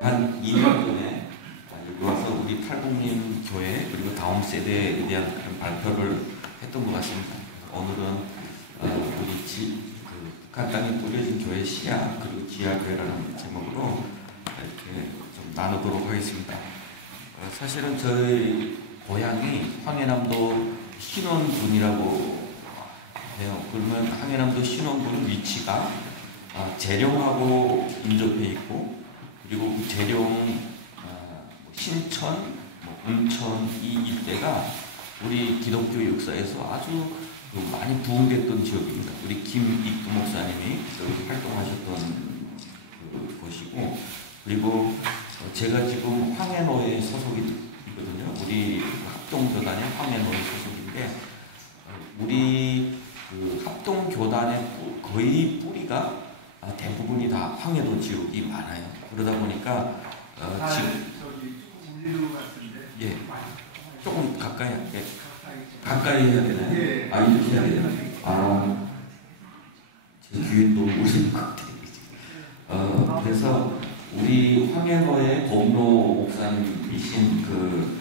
한 2년 전에 여기 와서 우리 탈북민 교회 그리고 다음 세대에 대한 그런 발표를 했던 것 같습니다. 오늘은 우리 북한 땅에 뿌려진 교회 시야 그리고 지하교회라는 제목으로 이렇게 좀 나누도록 하겠습니다. 사실은 저희 고향이 황해남도 신원군이라고 해요. 그러면 황해남도 신원군 위치가 재령하고 인접해 있고, 그리고 그 재령, 신천, 운천 이 일대가 우리 기독교 역사에서 아주 많이 부흥됐던 지역입니다. 우리 김익두 목사님이 여기 활동하셨던 곳이고, 그리고 제가 지금 황해노에 소속이거든요. 우리 합동교단의 황해노에 소속인데, 우리 그 합동교단의 거의 뿌리가 대부분이 다 황해도 지역이 많아요. 그러다 보니까 지금 예, 조금 가까이 해야 되나요? 예. 이렇게 해야 되나요? 제 귀에 또 오시는 것 같아요. 그래서 우리 황해도에 범로 목사님이신 그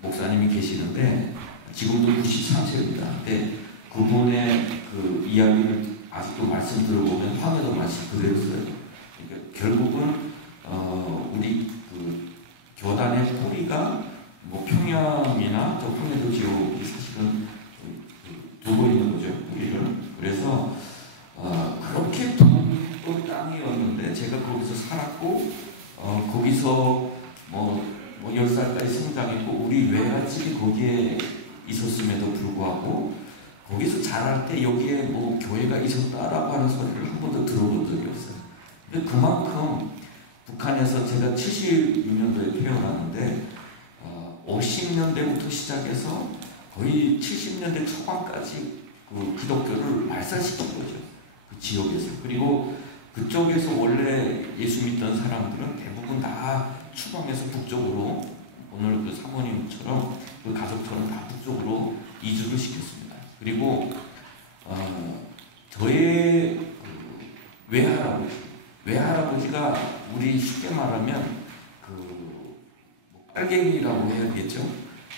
목사님이 계시는데 지금도 93세입니다. 근데 그분의 그 이야기를 아직도 말씀 들어보면 황해도 말씀 그대로 써요. 그러니까 결국은 우리 그 교단의 뿌리가 뭐 평양이나 저 황해도 지역이 사실은 두고 있는 거죠, 뿌리를. 그래서 그렇게 부흥했던 땅이었는데 제가 거기서 살았고 거기서 뭐 10살까지 성장했고 우리 외갓집이 거기에 있었음에도 불구하고 거기서 자랄 때 여기에 뭐 교회가 있었다라고 하는 소리를 한 번도 들어본 적이 없어요. 근데 그만큼 북한에서 제가 76년도에 태어났는데 50년대부터 시작해서 거의 70년대 초반까지 그 기독교를 말살시킨 거죠. 그 지역에서. 그리고 그쪽에서 원래 예수 믿던 사람들은 대부분 다 추방해서 북쪽으로, 오늘 그 사모님처럼 그 가족처럼 다 북쪽으로 이주를 시켰습니다. 그리고 저의 그 외할아버지가 우리 쉽게 말하면 빨갱이라고 해야겠죠.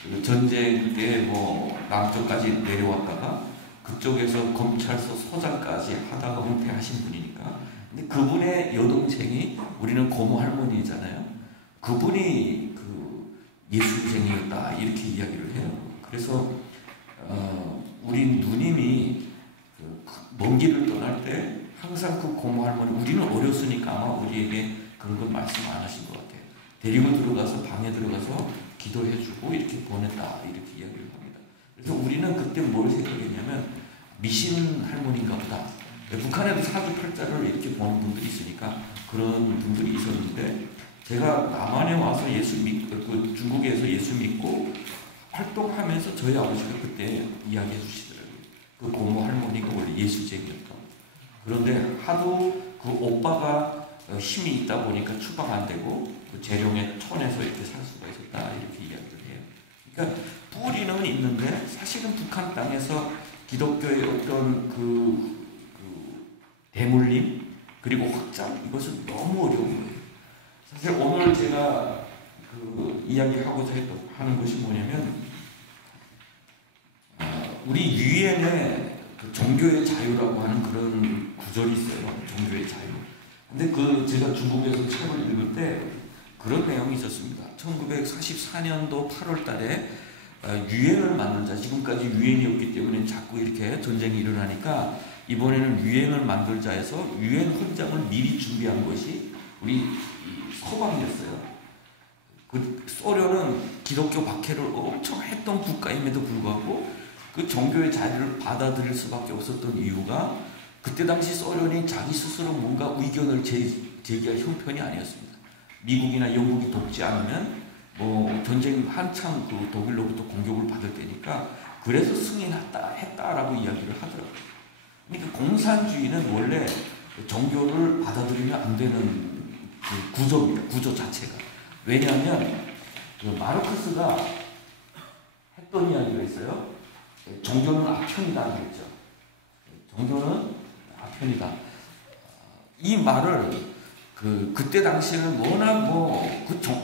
그 전쟁 때 뭐 남쪽까지 내려왔다가 그쪽에서 검찰서 소장까지 하다가 은퇴하신 분이니까. 근데 그분의 여동생이 우리는 고모 할머니잖아요. 그분이 그 예수쟁이였다 이렇게 이야기를 해요. 그래서 우리 누님이 먼 길을 떠날 때 항상 그 고모 할머니, 우리는 어렸으니까 아마 우리에게 그런 건 말씀 안 하신 것 같아요. 데리고 들어가서 방에 들어가서 기도해주고 이렇게 보냈다 이렇게 이야기를 합니다. 그래서 우리는 그때 뭘 생각했냐면 미신 할머니인가 보다. 북한에도 사주팔자를 이렇게 보는 분들이 있으니까 그런 분들이 있었는데, 제가 남한에 와서 그 중국에서 예수 믿고 활동하면서 저희 아버지가 그때 이야기해 주시더라고요. 그 고모 할머니가 원래 예수쟁이였다. 그런데 하도 그 오빠가 힘이 있다 보니까 추방 안 되고 그 재령의 촌에서 이렇게 살 수가 있었다 이렇게 이야기를 해요. 그러니까 뿌리는 있는데 사실은 북한 땅에서 기독교의 어떤 그 대물림 그리고 확장, 이것은 너무 어려운 거예요. 사실 오늘 제가 그 이야기하고자 하는 것이 뭐냐면 우리 유엔에 그 종교의 자유라고 하는 그런 구절이 있어요. 종교의 자유. 근데 제가 중국에서 책을 읽을 때 그런 내용이 있었습니다. 1944년도 8월 달에 유엔을 만들자. 지금까지 유엔이었기 때문에 자꾸 이렇게 전쟁이 일어나니까 이번에는 유엔을 만들자 해서 유엔 헌장을 미리 준비한 것이 우리 서방이었어요. 그 소련은 기독교 박해를 엄청 했던 국가임에도 불구하고 그 종교의 자유를 받아들일 수밖에 없었던 이유가 그때 당시 소련이 자기 스스로 뭔가 의견을 제기할 형편이 아니었습니다. 미국이나 영국이 돕지 않으면 뭐 전쟁 한창 그 독일로부터 공격을 받을 때니까 그래서 승인했다라고 이야기를 하더라고요. 그러니까 공산주의는 원래 종교를 받아들이면 안 되는 그 구조입니다. 구조 자체가. 왜냐하면 그 마르크스가 했던 이야기가 있어요. 종교는 악형이다 그랬죠. 종교는 아편이다. 이 말을 그때 당시에는 워낙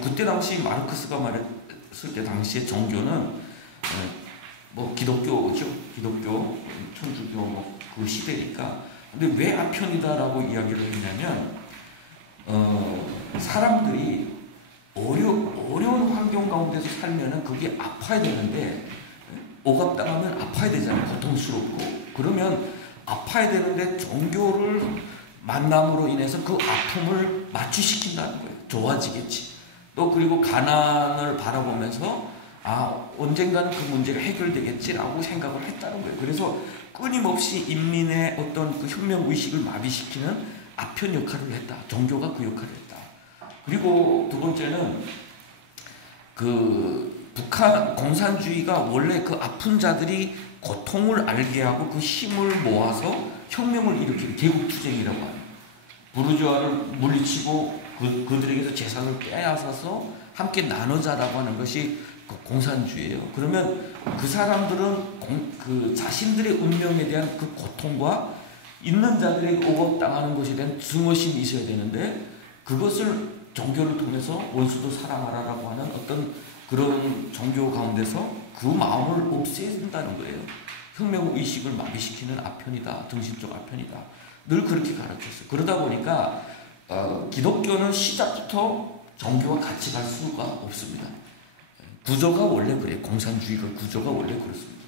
그때 당시 마르크스가 말했을 때 당시에 종교는 기독교죠. 기독교, 천주교 그 시대니까. 근데 왜 아편이다라고 이야기를 했냐면 사람들이 어려운 환경 가운데서 살면은 그게 아파야 되는데 억압당하면 아파야 되잖아요. 고통스럽고. 그러면 아파야 되는데 종교를 만남으로 인해서 그 아픔을 마취시킨다는 거예요. 좋아지겠지. 또 그리고 가난을 바라보면서 언젠가는 그 문제가 해결되겠지라고 생각을 했다는 거예요. 그래서 끊임없이 인민의 어떤 그 혁명의식을 마비시키는 아편 역할을 했다. 종교가 그 역할을 했다. 그리고 두 번째는 북한 공산주의가 원래 그 아픈 자들이 고통을 알게 하고 그 힘을 모아서 혁명을 일으키는 개국투쟁이라고 합니다. 부르주아를 물리치고 그들에게서 재산을 빼앗아서 함께 나누자라고 하는 것이 공산주의예요. 그러면 그 사람들은 자신들의 운명에 대한 그 고통과 있는 자들에게 억압당하는 것에 대한 증오심이 있어야 되는데 그것을 종교를 통해서 원수도 사랑하라라고 하는 어떤 그런 종교 가운데서 그 마음을 없애준다는 거예요. 혁명의식을 마비시키는 아편이다. 정신적 아편이다. 늘 그렇게 가르쳤어요. 그러다 보니까 기독교는 시작부터 종교와 같이 갈 수가 없습니다. 구조가 원래 그래요. 공산주의가 구조가 원래 그렇습니다.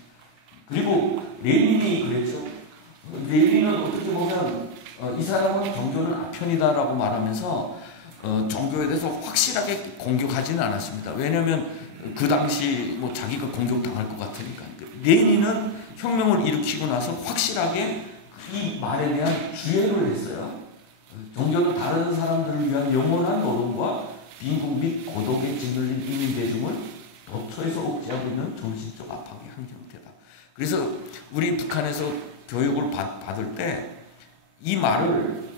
그리고 레닌이 그랬죠. 레닌은 어떻게 보면 이 사람은 종교는 아편이다라고 말하면서 종교에 대해서 확실하게 공격하지는 않았습니다. 왜냐하면 그 당시 자기가 공격당할 것 같으니까. 레닌은 혁명을 일으키고 나서 확실하게 이 말에 대한 주의를 했어요. 종교는 다른 사람들을 위한 영원한 노동과 빈곤 및 고독에 짓눌린 인민 대중을 도처에서 억제하고 있는 정신적 압박의 한 형태다. 그래서 우리 북한에서 교육을 받을 때 이 말을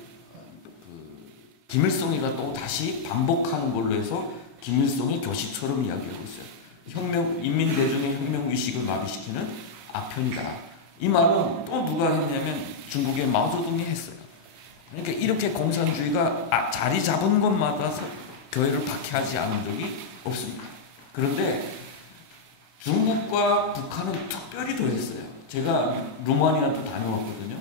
김일성이가 또 다시 반복하는 걸로 해서 김일성이 교시처럼 이야기하고 있어요. 인민 대중의 혁명 의식을 마비시키는 아편이다. 이 말은 또 누가 했냐면 중국의 마오쩌둥이 했어요. 그러니까 이렇게 공산주의가 자리 잡은 것마다 교회를 박해하지 않은 적이 없습니다. 그런데 중국과 북한은 특별히 더 했어요. 제가 루마니아도 다녀왔거든요.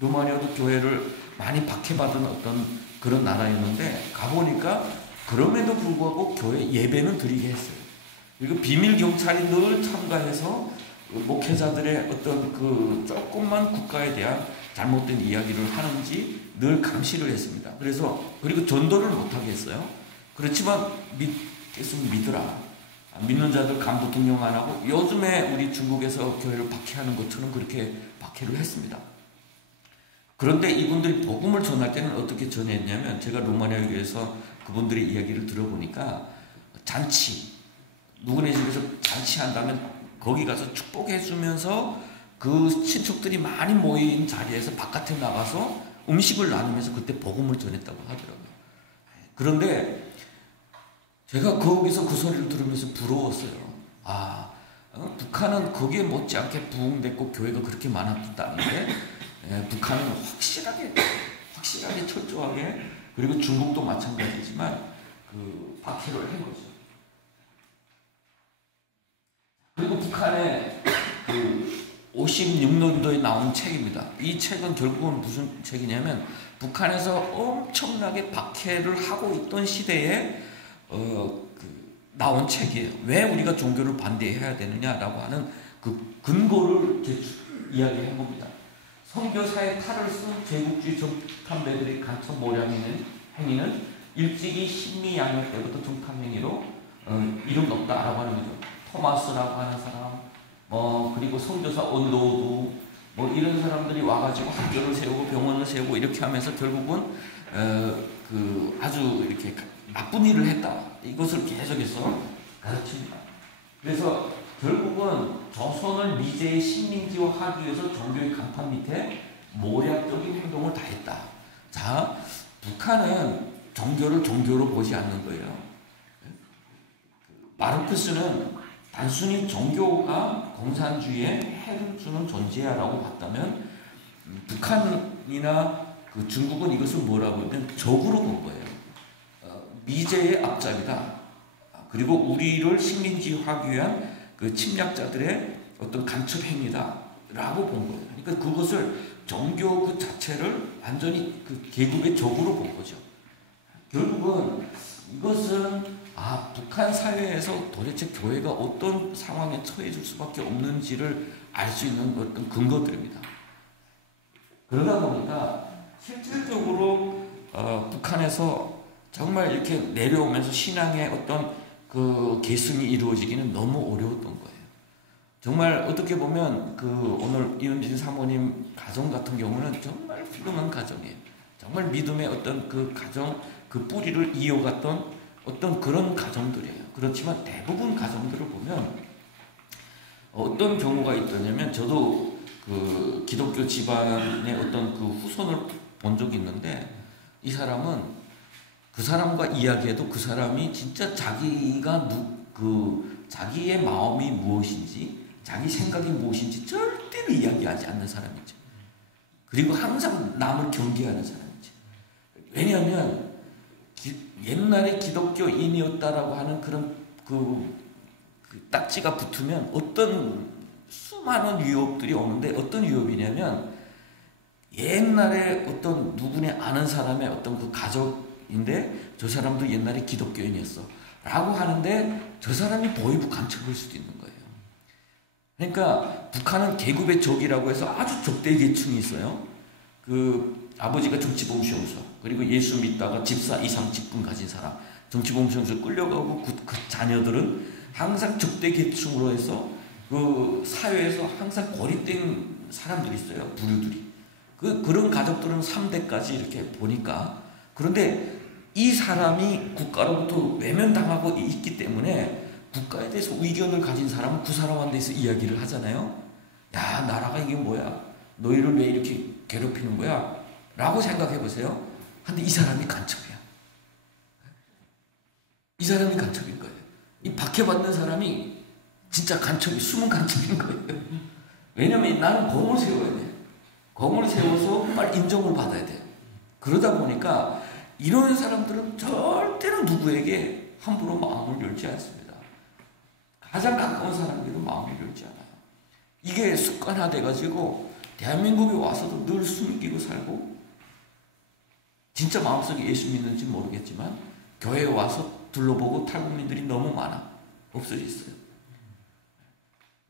루마니아도 교회를 많이 박해받은 어떤 그런 나라였는데 가보니까 그럼에도 불구하고 교회 예배는 드리게 했어요. 그리고 비밀 경찰이 늘 참가해서 목회자들의 어떤 조금만 국가에 대한 잘못된 이야기를 하는지 늘 감시를 했습니다. 그리고 전도를 못하게 했어요. 그렇지만 믿겠으면 믿으라. 믿는 자들 간부 등용 안 하고 요즘에 우리 중국에서 교회를 박해하는 것처럼 그렇게 박해를 했습니다. 그런데 이분들이 복음을 전할 때는 어떻게 전했냐면 제가 루마니아 교회에서 그분들의 이야기를 들어보니까 누구네 집에서 잔치한다면 거기 가서 축복해 주면서 그 친척들이 많이 모인 자리에서 바깥에 나가서 음식을 나누면서 그때 복음을 전했다고 하더라고요. 그런데 제가 거기서 그 소리를 들으면서 부러웠어요. 북한은 거기에 못지않게 부흥됐고 교회가 그렇게 많았다는데 북한은 확실하게 철저하게 그리고 중국도 마찬가지지만 박해를 한 거죠. 그리고 북한의 56년도에 나온 책입니다. 이 책은 결국은 무슨 책이냐면 북한에서 엄청나게 박해를 하고 있던 시대에 나온 책이에요. 왜 우리가 종교를 반대해야 되느냐라고 하는 그 근거를 이야기해 봅니다. 선교사의 탈을 쓴 제국주의 정탐배들의 간첩모략 행위는 일찍이 신미양력 때부터 정탐행위로 이름 없다라고 하는 거죠. 토마스라고 하는 사람, 그리고 선교사 언로드, 이런 사람들이 와가지고 학교를 세우고 병원을 세우고 이렇게 하면서 결국은 아주 이렇게 나쁜 일을 했다. 이것을 계속해서 가르칩니다. 그래서 결국은 조선을 미제의 식민지화하기 위해서 종교의 간판 밑에 모략적인 행동을 다 했다. 자, 북한은 종교를 종교로 보지 않는 거예요. 마르크스는 단순히 종교가 공산주의에 해를 주는 존재야라고 봤다면 북한이나 그 중국은 이것을 뭐라고 하면 적으로 본 거예요. 미제의 앞잡이다. 그리고 우리를 식민지하기 위한 그 침략자들의 어떤 간첩 행위다라고 본 거예요. 그러니까 그것을 종교 그 자체를 완전히 그 계급의 적으로 본 거죠. 결국은 이것은 북한 사회에서 도대체 교회가 어떤 상황에 처해질 수밖에 없는지를 알 수 있는 어떤 근거들입니다. 그러다 보니까 실질적으로 북한에서 정말 이렇게 내려오면서 신앙의 어떤 그 계승이 이루어지기는 너무 어려웠던 거예요. 정말 어떻게 보면 그 오늘 이은진 사모님 가정 같은 경우는 정말 훌륭한 가정이에요. 정말 믿음의 어떤 그 가정, 그 뿌리를 이어갔던 어떤 그런 가정들이에요. 그렇지만 대부분 가정들을 보면 어떤 경우가 있더냐면 저도 그 기독교 집안의 어떤 그 후손을 본 적이 있는데 이 사람은 그 사람과 이야기해도 그 사람이 진짜 자기가 자기의 마음이 무엇인지 자기 생각이 무엇인지 절대로 이야기하지 않는 사람이죠. 그리고 항상 남을 경계하는 사람이죠. 왜냐하면 옛날에 기독교인이었다라고 하는 그런 그 딱지가 붙으면 어떤 수많은 위협들이 오는데 어떤 위협이냐면 옛날에 어떤 누구네 아는 사람의 어떤 그 가족인데 저 사람도 옛날에 기독교인이었어 라고 하는데 저 사람이 보이부 간첩일 수도 있는 거예요. 그러니까 북한은 계급의 적이라고 해서 아주 적대 계층이 있어요. 그 아버지가 정치범수용소 그리고 예수 믿다가 집사 이상 직분 가진 사람 정치범수용소 끌려가고 그 자녀들은 항상 적대 계층으로 해서 그 사회에서 항상 고립된 사람들이 있어요. 부류들이. 그런 가족들은 3대까지 이렇게 보니까 그런데 이 사람이 국가로부터 외면당하고 있기 때문에 국가에 대해서 의견을 가진 사람은 그 사람한테 대해서 이야기를 하잖아요. 야, 나라가 이게 뭐야? 너희를 왜 이렇게 괴롭히는 거야? 라고 생각해 보세요. 근데 이 사람이 간첩이야. 이 사람이 간첩인 거예요. 이 박해받는 사람이 진짜 간첩이, 숨은 간첩인 거예요. 왜냐면 나는 공을 세워야 돼. 공을 세워서 빨리 인정을 받아야 돼. 그러다 보니까 이런 사람들은 절대로 누구에게 함부로 마음을 열지 않습니다. 가장 가까운 사람에게도 마음을 열지 않아요. 이게 습관화돼가지고 대한민국에 와서도 늘 숨기고 살고 진짜 마음속에 예수 믿는지 모르겠지만 교회에 와서 둘러보고 탈북민들이 너무 많아. 없어져 있어요.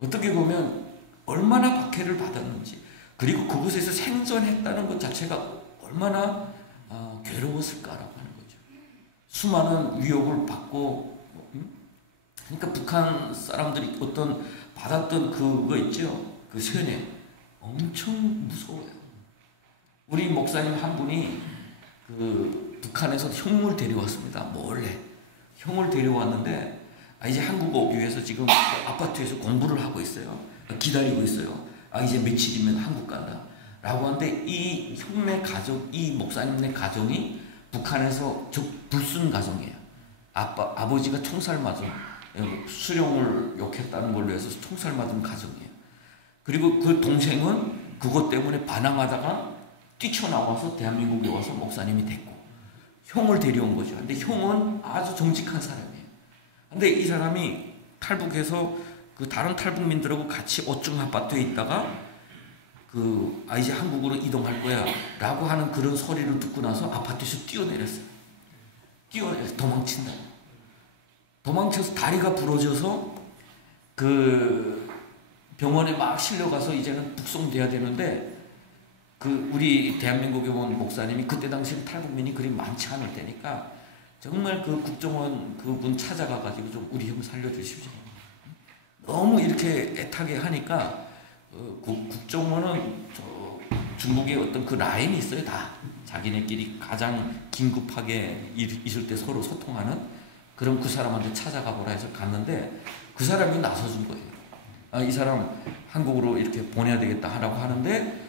어떻게 보면 얼마나 박해를 받았는지 그리고 그곳에서 생존했다는 것 자체가 얼마나 괴로웠을까라고 하는 거죠. 수많은 위협을 받고 그러니까 북한 사람들이 어떤 받았던 그거 있죠. 그 세뇌 엄청 무서워요. 우리 목사님 한 분이 그 북한에서 형을 데려왔습니다. 몰래 형을 데려왔는데 이제 한국어 오기 위해서 지금 아파트에서 공부를 하고 있어요. 기다리고 있어요. 이제 며칠이면 한국 간다. 라고 하는데 이 형네 가족, 이 목사님네 가정이 북한에서 불순 가정이에요. 아버지가 총살 맞은 수령을 욕했다는 걸로 해서 총살 맞은 가정이에요. 그리고 그 동생은 그것 때문에 반항하다가 뛰쳐나와서 대한민국에 와서 목사님이 됐고 형을 데려온 거죠. 근데 형은 아주 정직한 사람이에요. 근데 이 사람이 탈북해서 그 다른 탈북민들하고 같이 5층 아파트에 있다가 이제 한국으로 이동할 거야 라고 하는 그런 소리를 듣고 나서 아파트에서 뛰어내렸어요. 도망친다. 도망쳐서 다리가 부러져서 그 병원에 막 실려가서 이제는 북송돼야 되는데 우리 대한민국에 온 목사님이 그때 당시 탈북민이 그리 많지 않을 때니까 정말 그 국정원 그분 찾아가가지고 좀 우리 형 살려주십시오. 너무 이렇게 애타게 하니까 국정원은 중국의 어떤 그 라인이 있어요. 다 자기네끼리 가장 긴급하게 있을 때 서로 소통하는 그런 그 사람한테 찾아가 보라 해서 갔는데 그 사람이 나서준 거예요. 이 사람 한국으로 이렇게 보내야 되겠다 하라고 하는데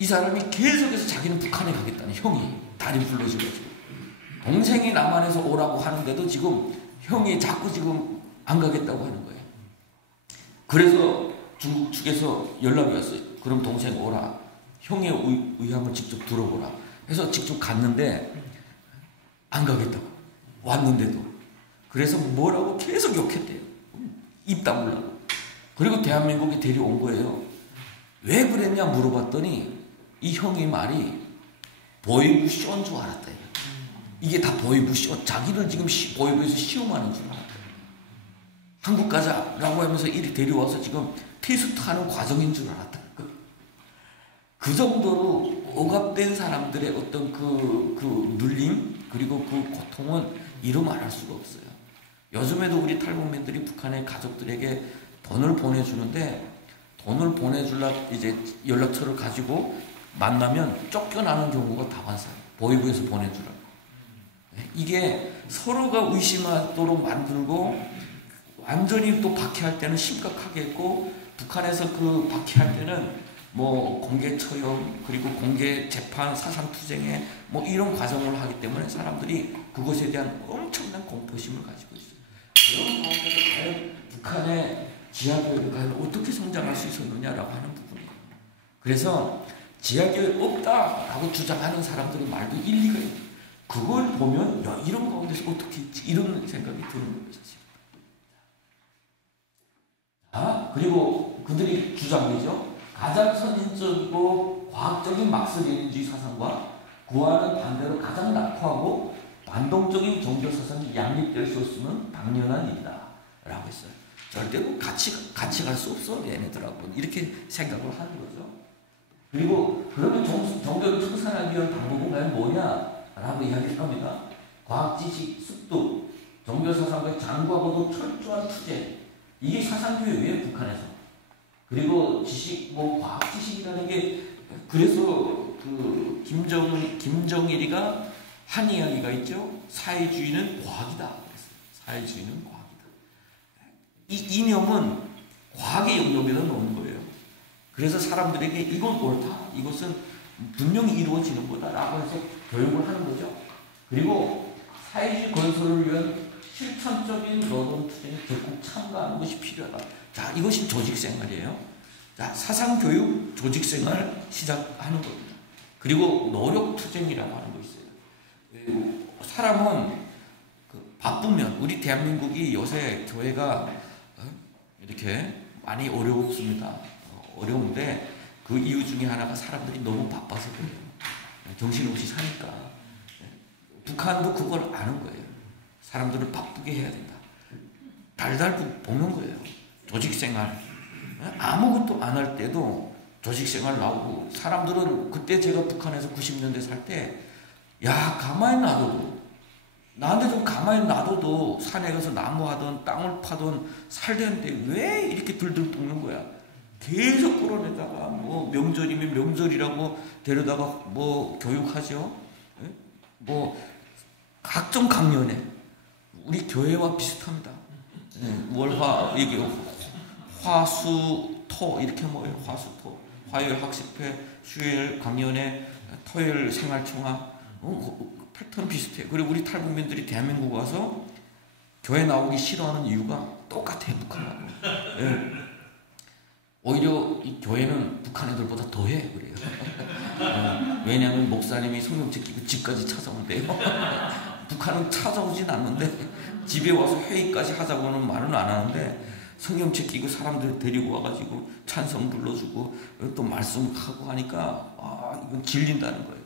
이 사람이 계속해서 자기는 북한에 가겠다는 형이 다리 불러줘가지고 동생이 남한에서 오라고 하는데도 지금 형이 자꾸 지금 안 가겠다고 하는 거예요. 그래서 중국 측에서 연락이 왔어요. 그럼 동생 오라. 형의 의함을 직접 들어보라. 해서 직접 갔는데 안 가겠다고. 왔는데도. 그래서 뭐라고 계속 욕했대요. 입 다물라고. 그리고 대한민국에 데려온 거예요. 왜 그랬냐 물어봤더니 이 형의 말이 보이브 쇼인 줄 알았다. 이게 다 보이브 쇼. 자기를 지금 보이브에서 시험하는 줄 알았다. 한국 가자라고 하면서 이리 데려와서 지금 테스트하는 과정인 줄 알았다. 그 정도로 억압된 사람들의 어떤 그 눌림 그리고 그 고통은 이루 말할 수가 없어요. 요즘에도 우리 탈북민들이 북한의 가족들에게 돈을 보내주는데 돈을 보내주려고 이제 연락처를 가지고 만나면 쫓겨나는 경우가 다반사예요. 보이브에서 보내주라고. 이게 서로가 의심하도록 만들고 완전히 또 박해할 때는 심각하게 했고 북한에서 그 박해할 때는 뭐 공개 처형 그리고 공개 재판 사상투쟁에 뭐 이런 과정을 하기 때문에 사람들이 그것에 대한 엄청난 공포심을 가지고 있어요. 그런 가운데서 과연 북한의 지하교회가 과연 어떻게 성장할 수 있었느냐라고 하는 부분이에요. 그래서 지하교회 없다라고 주장하는 사람들의 말도 일리가 있어요. 그걸 보면 야 이런 가운데서 어떻게 있지 이런 생각이 드는 거예요. 사실. 그리고 그들이 주장이죠. 가장 선진적이고 과학적인 막스레닌주의 사상과 그와는 반대로 가장 낙후하고 반동적인 종교 사상이 양립될 수 없으면 당연한 일이다 라고 했어요. 절대로 같이 갈 수 없어 얘네들하고 이렇게 생각을 하는 거죠. 그리고 그러면 종교를 청산하기 위한 방법은 과연 뭐냐 라고 이야기를 합니다. 과학지식, 습득, 종교사상과의 장구하고도 철저한 투쟁 이게 사상교육이에요 북한에서. 그리고 지식, 과학 지식이라는 게 그래서 그 김정일이가 한 이야기가 있죠. 사회주의는 과학이다. 사회주의는 과학이다. 이 이념은 과학의 영역에다 놓은 거예요. 그래서 사람들에게 이건 옳다. 이것은 분명히 이루어지는 거다라고 해서 교육을 하는 거죠. 그리고 사회주의 건설을 위한 실천적인 노동 투쟁에 적극 참가하는 것이 필요하다. 자, 이것이 조직생활이에요. 자, 사상교육, 조직생활 시작하는 겁니다. 그리고 노력투쟁이라고 하는 거 있어요. 사람은 바쁘면, 우리 대한민국이 요새 교회가 이렇게 많이 어려웠습니다. 어려운데 그 이유 중에 하나가 사람들이 너무 바빠서 그래요. 정신없이 사니까. 북한도 그걸 아는 거예요. 사람들을 바쁘게 해야 된다. 달달 볶는 거예요. 조직생활. 아무것도 안 할 때도 조직생활 나오고 사람들은 그때 제가 북한에서 90년대 살 때 야 가만히 놔둬도 나한테 좀 가만히 놔둬도 산에 가서 나무 하던 땅을 파던 살되는데 왜 이렇게 들들 볶는 거야. 계속 끌어내다가 뭐 명절이면 명절이라고 데려다가 뭐 교육하죠. 뭐 각종 강연회 우리 교회와 비슷합니다. 월화 이게 화수토 이렇게 뭐예요? 화수토 화요일 학습회, 수요일 강연회, 토요일 생활총화 패턴 비슷해요. 그리고 우리 탈북민들이 대한민국 와서 교회 나오기 싫어하는 이유가 똑같아요. 북한하고. 오히려 이 교회는 북한 애들보다 더해 그래요. 왜냐하면 목사님이 성경책 끼고 집까지 찾아온대요. 북한은 찾아오진 않는데 집에 와서 회의까지 하자고는 말은 안 하는데 성경책 끼고 사람들 데리고 와가지고 찬송 불러주고 또 말씀하고 하니까 이건 질린다는 거예요.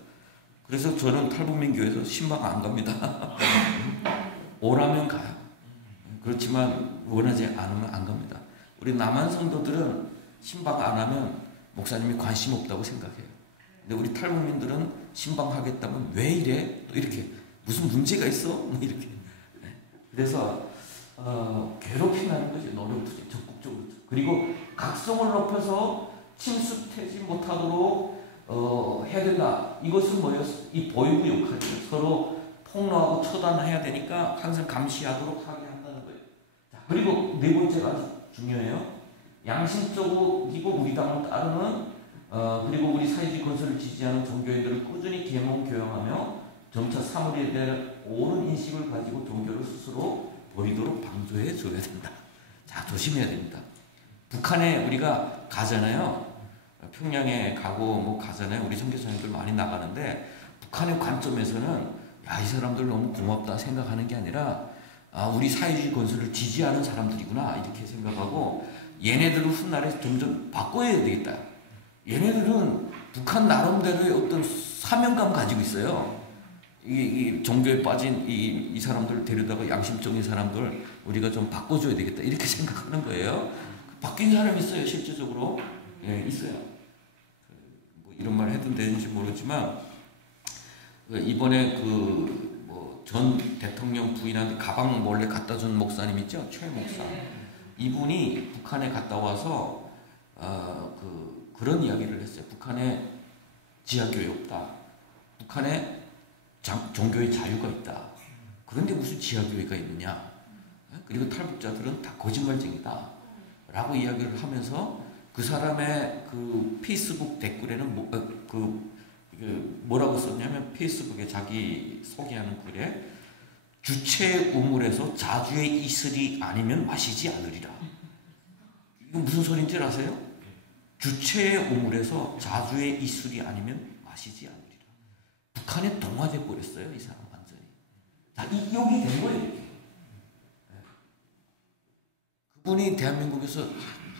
그래서 저는 탈북민 교회에서 신방 안 갑니다. 오라면 가요. 그렇지만 원하지 않으면 안 갑니다. 우리 남한 성도들은 신방 안 하면 목사님이 관심 없다고 생각해요. 근데 우리 탈북민들은 신방 하겠다면 왜 이래? 또 이렇게 무슨 문제가 있어? 뭐 이렇게. 그래서 괴롭히는 거죠. 노력투쟁 적극적으로. 그리고 각성을 높여서 침수되지 못하도록 해야 된다. 이것은 뭐예요? 이 보이브 역할이에요. 서로 폭로하고 처단해야 되니까 항상 감시하도록 하게 한다는 거예요. 자, 그리고 네 번째가 아주 중요해요. 양심적이고 우리 당을 따르는 그리고 우리 사회주의 건설을 지지하는 종교인들을 꾸준히 계몽 교양하며 점차 사물에 대한 옳은 인식을 가지고 종교를 스스로 버리도록 방조해 줘야 된다. 자, 조심해야 됩니다. 북한에 우리가 가잖아요. 평양에 가고 뭐 가잖아요. 우리 선교사님들 많이 나가는데 북한의 관점에서는 야, 이 사람들 너무 고맙다 생각하는 게 아니라 아, 우리 사회주의 건설을 지지하는 사람들이구나 이렇게 생각하고 얘네들을 훗날에 점점 바꿔야 되겠다. 얘네들은 북한 나름대로의 어떤 사명감 가지고 있어요. 이 종교에 빠진 이 사람들을 데려다가 양심적인 사람들 우리가 좀 바꿔줘야 되겠다 이렇게 생각하는 거예요. 바뀐 사람이 있어요. 실제적으로 예, 있어요. 뭐 이런 말 해도 되는지 모르지만 이번에 그 뭐 전 대통령 부인한테 가방 몰래 갖다 준 목사님 있죠? 최 목사. 이분이 북한에 갔다 와서 그런 이야기를 했어요. 북한에 지하교회 없다. 북한에 종교의 자유가 있다. 그런데 무슨 지하교회가 있느냐. 그리고 탈북자들은 다 거짓말쟁이다. 라고 이야기를 하면서 그 사람의 그 페이스북 댓글에는 뭐라고 썼냐면 페이스북에 자기 소개하는 글에 주체의 우물에서 자주의 이슬이 아니면 마시지 않으리라. 이거 무슨 소린지 아세요? 주체의 우물에서 자주의 이슬이 아니면 마시지 않으리라. 북한에 동화돼 버렸어요. 이 사람 완전히. 자, 여기 된 거예요. 이렇게. 그분이 대한민국에서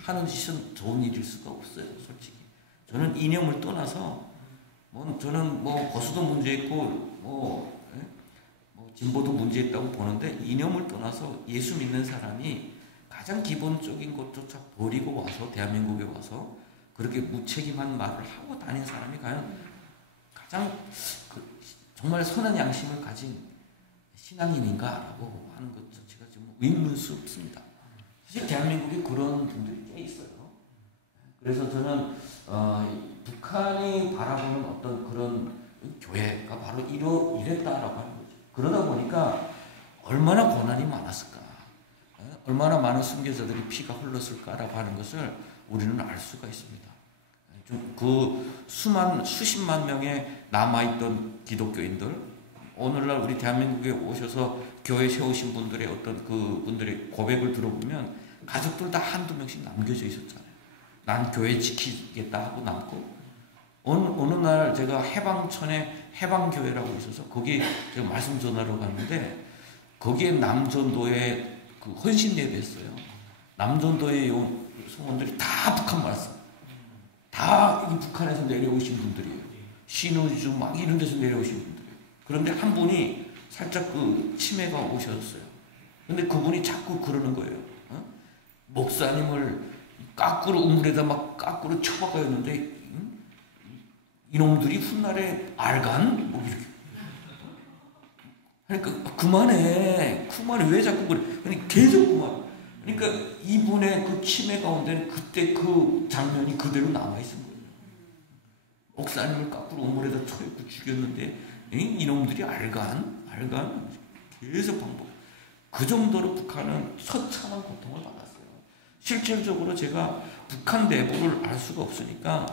하는 짓은 좋은 일일 수가 없어요. 솔직히. 저는 이념을 떠나서 저는 뭐 보수도 문제 있고 진보도 문제 있다고 보는데 이념을 떠나서 예수 믿는 사람이 가장 기본적인 것조차 버리고 와서 대한민국에 와서 그렇게 무책임한 말을 하고 다닌 사람이 과연 가장 정말 선한 양심을 가진 신앙인인가라고 하는 것 자체가 좀 의문스럽습니다. 사실 대한민국에 그런 분들이 꽤 있어요. 그래서 저는 북한이 바라보는 어떤 그런 교회가 바로 이랬다라고 하는 거죠. 그러다 보니까 얼마나 고난이 많았을까, 얼마나 많은 순교자들이 피가 흘렀을까라고 하는 것을 우리는 알 수가 있습니다. 그 수십만 명의 남아있던 기독교인들, 오늘날 우리 대한민국에 오셔서 교회 세우신 분들의 어떤 그분들의 고백을 들어보면 가족들 다 한두 명씩 남겨져 있었잖아요. 난 교회 지키겠다 하고 남고, 어느 날 제가 해방촌에 해방교회라고 있어서 거기 제가 말씀 전하러 갔는데 거기에 남전도에 그 헌신 예배했어요. 남전도의 성원들이 다 북한 말씀, 다 북한에서 내려오신 분들이에요. 신우주 막 이런 데서 내려오신 분들이에요. 그런데 한 분이 살짝 그 치매가 오셨어요. 근데 그분이 자꾸 그러는 거예요. 목사님을 까꾸로 우물에다 막 까꾸로 쳐박아였는데 이놈들이 훗날에 알간? 뭐 이렇게. 그러니까 그만해 왜 자꾸 그래? 그러니까 계속 그만. 그러니까 이분의 그 치매 가운데는 그때 그 장면이 그대로 남아있은 거예요. 목사님을 까꾸로 우물에다 쳐입고 죽였는데 이놈들이 알간? 계속 반복. 그 정도로 북한은 처참한 고통을 받았어요. 실질적으로 제가 북한 내부를 알 수가 없으니까,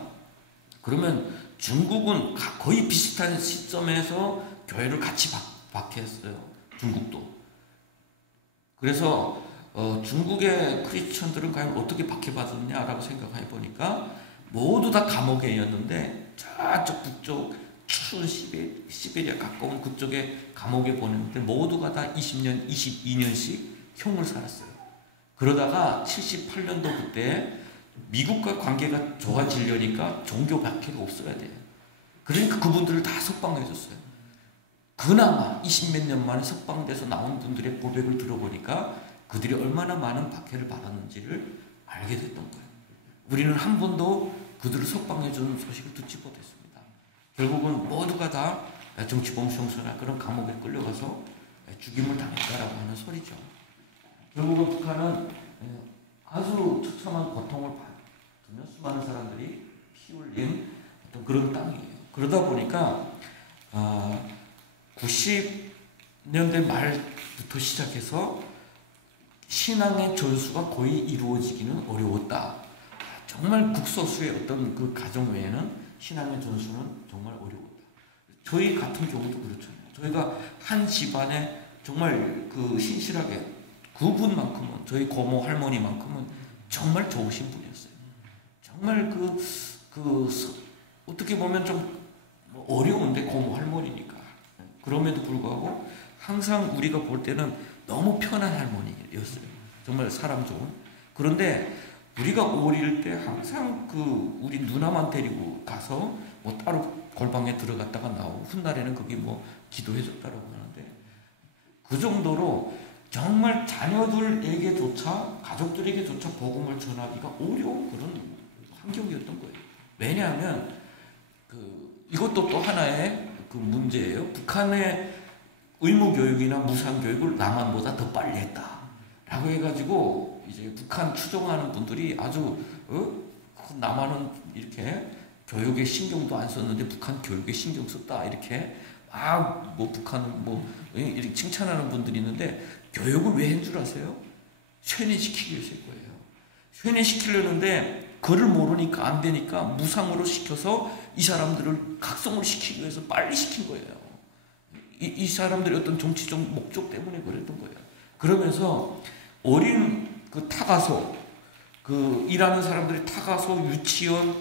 그러면 중국은 거의 비슷한 시점에서 교회를 같이 박해했어요. 중국도. 그래서 중국의 크리스천들은 과연 어떻게 박해받았냐라고 생각해 보니까 모두 다 감옥에였는데 저쪽 북쪽 추운 시베리아 가까운 그쪽에 감옥에 보냈는데 모두가 다 20년, 22년씩 형을 살았어요. 그러다가 78년도 그때 미국과 관계가 좋아지려니까 종교 박해가 없어야 돼요. 그러니까 그분들을 다 석방해줬어요. 그나마 20몇 년 만에 석방돼서 나온 분들의 고백을 들어보니까 그들이 얼마나 많은 박해를 받았는지를 알게 됐던 거예요. 우리는 한 번도 그들을 석방해주는 소식을 듣지 못했습니다. 결국은 모두가 다 정치범수용소나 그런 감옥에 끌려가서 죽임을 당했다라고 하는 소리죠. 결국은 북한은 아주 처참한 고통을 받으며 수많은 사람들이 피 흘린 어떤 그런 땅이에요. 그러다 보니까 90년대 말부터 시작해서 신앙의 전수가 거의 이루어지기는 어려웠다. 정말 극소수의 어떤 그 가정 외에는 신앙의 전수는 정말 어려웠다. 저희 같은 경우도 그렇잖아요. 저희가 한 집안에 정말 그 신실하게 그분만큼은, 저희 고모 할머니만큼은 정말 좋으신 분이었어요. 정말 그 어떻게 보면 좀 어려운데 고모 할머니니까. 그럼에도 불구하고 항상 우리가 볼 때는 너무 편한 할머니였어요. 정말 사람 좋은. 그런데 우리가 어릴 때 항상 우리 누나만 데리고 가서 뭐 따로 골방에 들어갔다가 나오고 훗날에는 거기 뭐 기도해줬다라고 하는데 그 정도로 정말 자녀들에게조차 가족들에게조차 복음을 전하기가 어려운 그런 환경이었던 거예요. 왜냐하면 이것도 또 하나의 문제예요. 북한의 의무교육이나 무상교육을 남한보다 더 빨리 했다라고 해가지고 이제 북한 추종하는 분들이 아주 남한은 이렇게 교육에 신경도 안 썼는데 북한 교육에 신경 썼다 이렇게 뭐 북한은 이렇게 칭찬하는 분들이 있는데 교육을 왜 한 줄 아세요? 쇠뇌시키기 위해서일 거예요. 쇠뇌시키려는데 그를 모르니까 안 되니까 무상으로 시켜서 이 사람들을 각성을 시키기 위해서 빨리 시킨 거예요. 이 사람들의 어떤 정치적 목적 때문에 그랬던 거예요. 그러면서 어린 타가소, 일하는 사람들이 타가소, 유치원,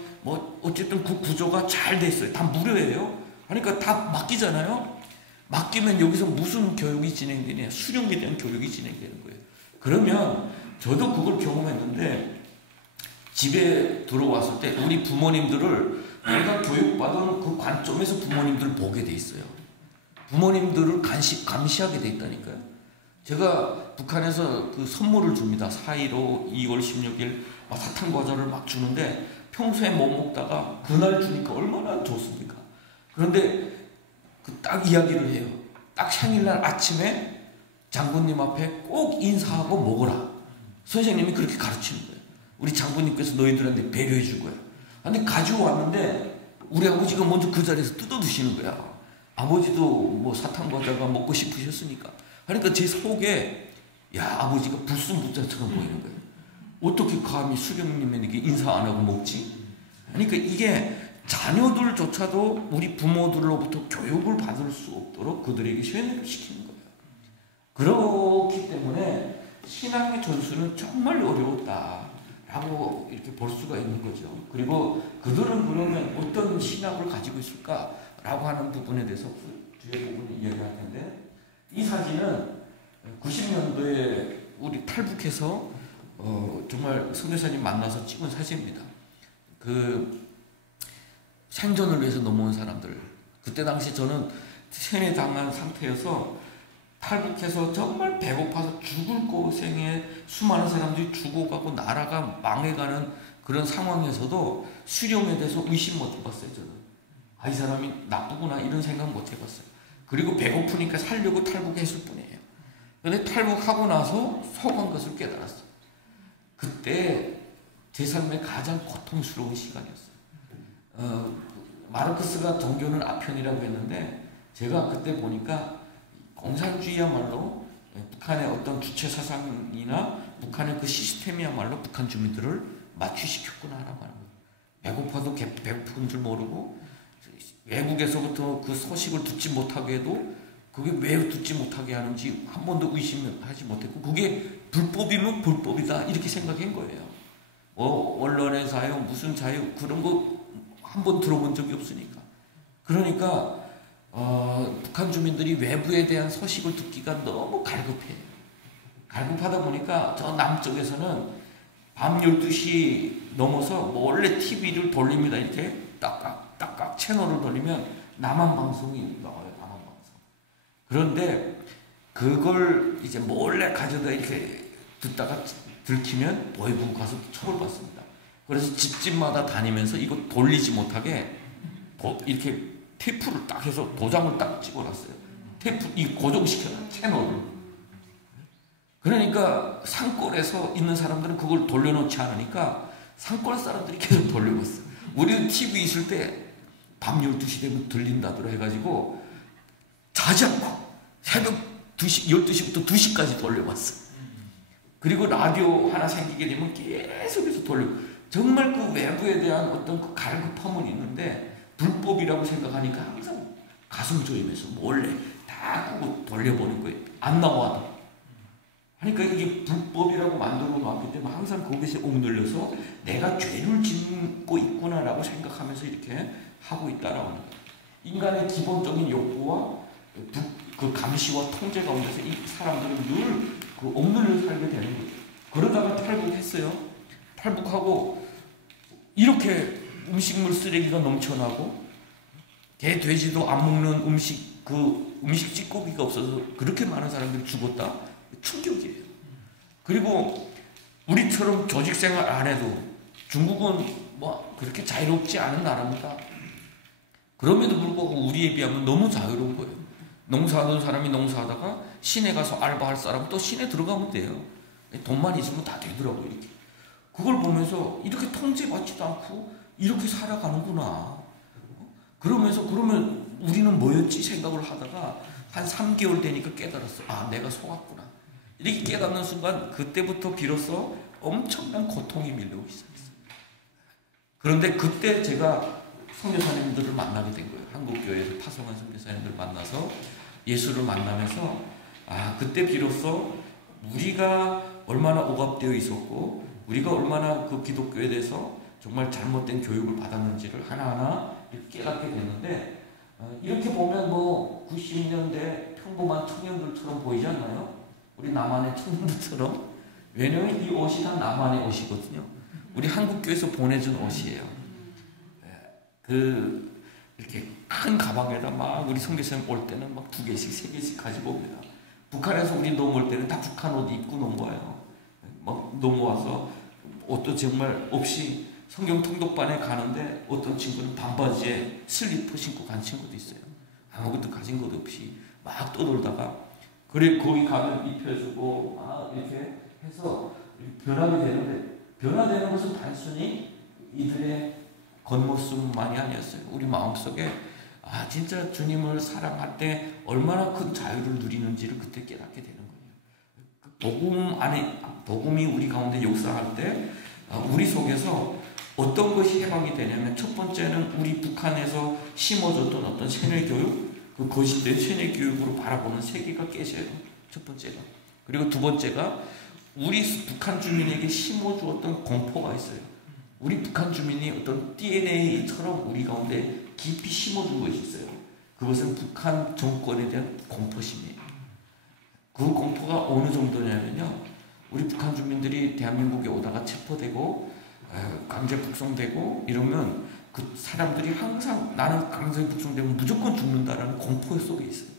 어쨌든 그 구조가 잘 돼 있어요. 다 무료예요. 그러니까 다 맡기잖아요. 맡기면 여기서 무슨 교육이 진행되냐? 수령에 대한 교육이 진행되는 거예요. 그러면 저도 그걸 경험했는데 집에 들어왔을 때 우리 부모님들을 내가 교육받은 그 관점에서 부모님들을 보게 돼 있어요. 부모님들을 감시하게 돼 있다니까요. 제가 북한에서 선물을 줍니다. 4.15, 2월 16일 사탕 과자를 막 주는데 평소에 못 먹다가 그날 주니까 얼마나 좋습니까? 그런데 딱 이야기를 해요. 딱 생일날 아침에 장군님 앞에 꼭 인사하고 먹어라. 선생님이 그렇게 가르치는 거예요. 우리 장군님께서 너희들한테 배려해 줄 거야. 근데 가지고 왔는데 우리 아버지가 먼저 그 자리에서 뜯어 드시는 거야. 아버지도 사탕 과자가 먹고 싶으셨으니까. 그러니까 제 속에 아버지가 불순부자처럼 보이는 거예요. 어떻게 감히 수령님에게 인사 안 하고 먹지? 그러니까 이게 자녀들조차도 우리 부모들로부터 교육을 받을 수 없도록 그들에게 쇠뇌를 시키는 거예요. 그렇기 때문에 신앙의 전수는 정말 어려웠다라고 이렇게 볼 수가 있는 거죠. 그리고 그들은 그러면 어떤 신학을 가지고 있을까라고 하는 부분에 대해서 뒤에 부분을 이야기할 텐데 이 사진은 90년도에 우리 탈북해서 정말 선교사님 만나서 찍은 사진입니다. 생존을 위해서 넘어온 사람들. 그때 당시 저는 세뇌당한 상태여서 탈북해서 정말 배고파서 죽을 고생에 수많은 사람들이 죽어가고 나라가 망해가는 그런 상황에서도 수령에 대해서 의심 못 해봤어요. 저는 이 사람이 나쁘구나 이런 생각 못 해봤어요. 그리고 배고프니까 살려고 탈북했을 뿐이에요. 그런데 탈북하고 나서 속은 것을 깨달았어요. 그때 제 삶의 가장 고통스러운 시간이었어요. 마르크스가 종교는 아편이라고 했는데 제가 그때 보니까 공산주의야말로 북한의 어떤 주체 사상이나 북한의 그 시스템이야말로 북한 주민들을 마취시켰구나라고 하는 거예요. 배고파도 배고픈 줄 모르고 외국에서부터 그 소식을 듣지 못하게 해도 그게 왜 듣지 못하게 하는지 한 번도 의심하지 못했고 그게 불법이면 불법이다 이렇게 생각한 거예요. 언론의 자유 무슨 자유 그런 거 한 번 들어본 적이 없으니까. 그러니까 북한 주민들이 외부에 대한 소식을 듣기가 너무 갈급해요. 갈급하다 보니까 저 남쪽에서는 밤 12시 넘어서 몰래 TV를 돌립니다. 이렇게 딱딱 채널을 돌리면 남한 방송이 나와요. 남한 방송. 그런데 그걸 이제 몰래 가져다 이렇게 듣다가 들키면 보이부 가서 처벌받습니다. 그래서 집집마다 다니면서 이거 돌리지 못하게 이렇게 테이프를 딱 해서 도장을 딱 찍어놨어요. 이 고정시켜놔 채널을. 그러니까 산골에서 있는 사람들은 그걸 돌려놓지 않으니까 산골 사람들이 계속 돌려봤어. 우리는 TV 있을 때 밤 12시 되면 들린다더라 해가지고 자지 않고 새벽 12시부터 2시까지 돌려봤어. 그리고 라디오 하나 생기게 되면 계속해서 돌려. 정말 그 외부에 대한 어떤 그 갈급함은 있는데 불법이라고 생각하니까 항상 가슴 조이면서 몰래 다 끄고 돌려보는 거예요. 안 나와도. 그러니까 이게 불법이라고 만들어 놨기 때문에 항상 거기서 옥눌려서 내가 죄를 짓고 있구나라고 생각 이렇게 하고 있다라고 하는 거예요. 인간의 기본적인 욕구와 그 감시와 통제 가운데서 이 사람들은 늘 그 억눌려 살게 되는 거예요. 그러다가 탈북했어요. 탈북하고 이렇게 음식물 쓰레기가 넘쳐나고 개, 돼지도 안 먹는 음식 찌꺼기가 없어서 그렇게 많은 사람들이 죽었다? 충격이에요. 그리고 우리처럼 조직생활 안 해도 중국은 뭐 그렇게 자유롭지 않은 나라입니다. 그럼에도 불구하고 우리에 비하면 너무 자유로운 거예요. 농사하던 사람이 농사하다가 시내 가서 알바할 사람은 또 시내 들어가면 돼요. 돈만 있으면 다 되더라고요. 이렇게. 그걸 보면서 이렇게 통제받지도 않고 이렇게 살아가는구나. 그러면서 그러면 우리는 뭐였지 생각을 하다가 한 3개월 되니까 깨달았어. 아, 내가 속았구나. 이렇게 깨닫는 순간 그때부터 비로소 엄청난 고통이 밀려오기 시작했어요. 그런데 그때 제가 선교사님들을 만나게 된 거예요. 한국교회에서 파송한 선교사님들을 만나서 예수를 만나면서 아, 그때 비로소 우리가 얼마나 억압되어 있었고 우리가 얼마나 그 기독교에 대해서 정말 잘못된 교육을 받았는지를 하나하나 깨닫게 됐는데 이렇게 보면 뭐 90년대 평범한 청년들처럼 보이지 않나요? 우리 남한의 청년들처럼. 왜냐면 이 옷이 다 남한의 옷이거든요. 우리 한국교회에서 보내준 옷이에요. 이렇게 큰 가방에다 막 우리 선교사님 올 때는 막 2개씩 3개씩 가지고 옵니다. 북한에서 우리 넘어올 때는 다 북한 옷 입고 넘어와요. 막 넘어와서 옷도 정말 없이 성경 통독반에 가는데 어떤 친구는 반바지에 슬리퍼 신고 간 친구도 있어요. 아무것도 가진 것 없이 막 떠돌다가 그래 거기 가면 입혀주고 막 이렇게 해서 변하게 되는데 변화되는 것은 단순히 이들의 겉모습만이 아니었어요. 우리 마음속에 아 진짜 주님을 사랑할 때 얼마나 큰 자유를 누리는지를 그때 깨닫게 되는 거예요. 복음이 우리 가운데 역사할 때 우리 속에서 어떤 것이 해방이 되냐면 첫 번째는 우리 북한에서 심어줬던 어떤 세뇌교육, 그 거짓된 세뇌교육으로 바라보는 세계가 깨져요. 첫 번째가. 그리고 두 번째가 우리 북한 주민에게 심어주었던 공포가 있어요. 우리 북한 주민이 어떤 DNA처럼 우리 가운데 깊이 심어준 것이 있어요. 그것은 북한 정권에 대한 공포심이에요. 그 공포가 어느 정도냐면요. 우리 북한 주민들이 대한민국에 오다가 체포되고 강제 북송되고 이러면 그 사람들이 항상 나는 강제 북송되면 무조건 죽는다라는 공포 속에 있어요.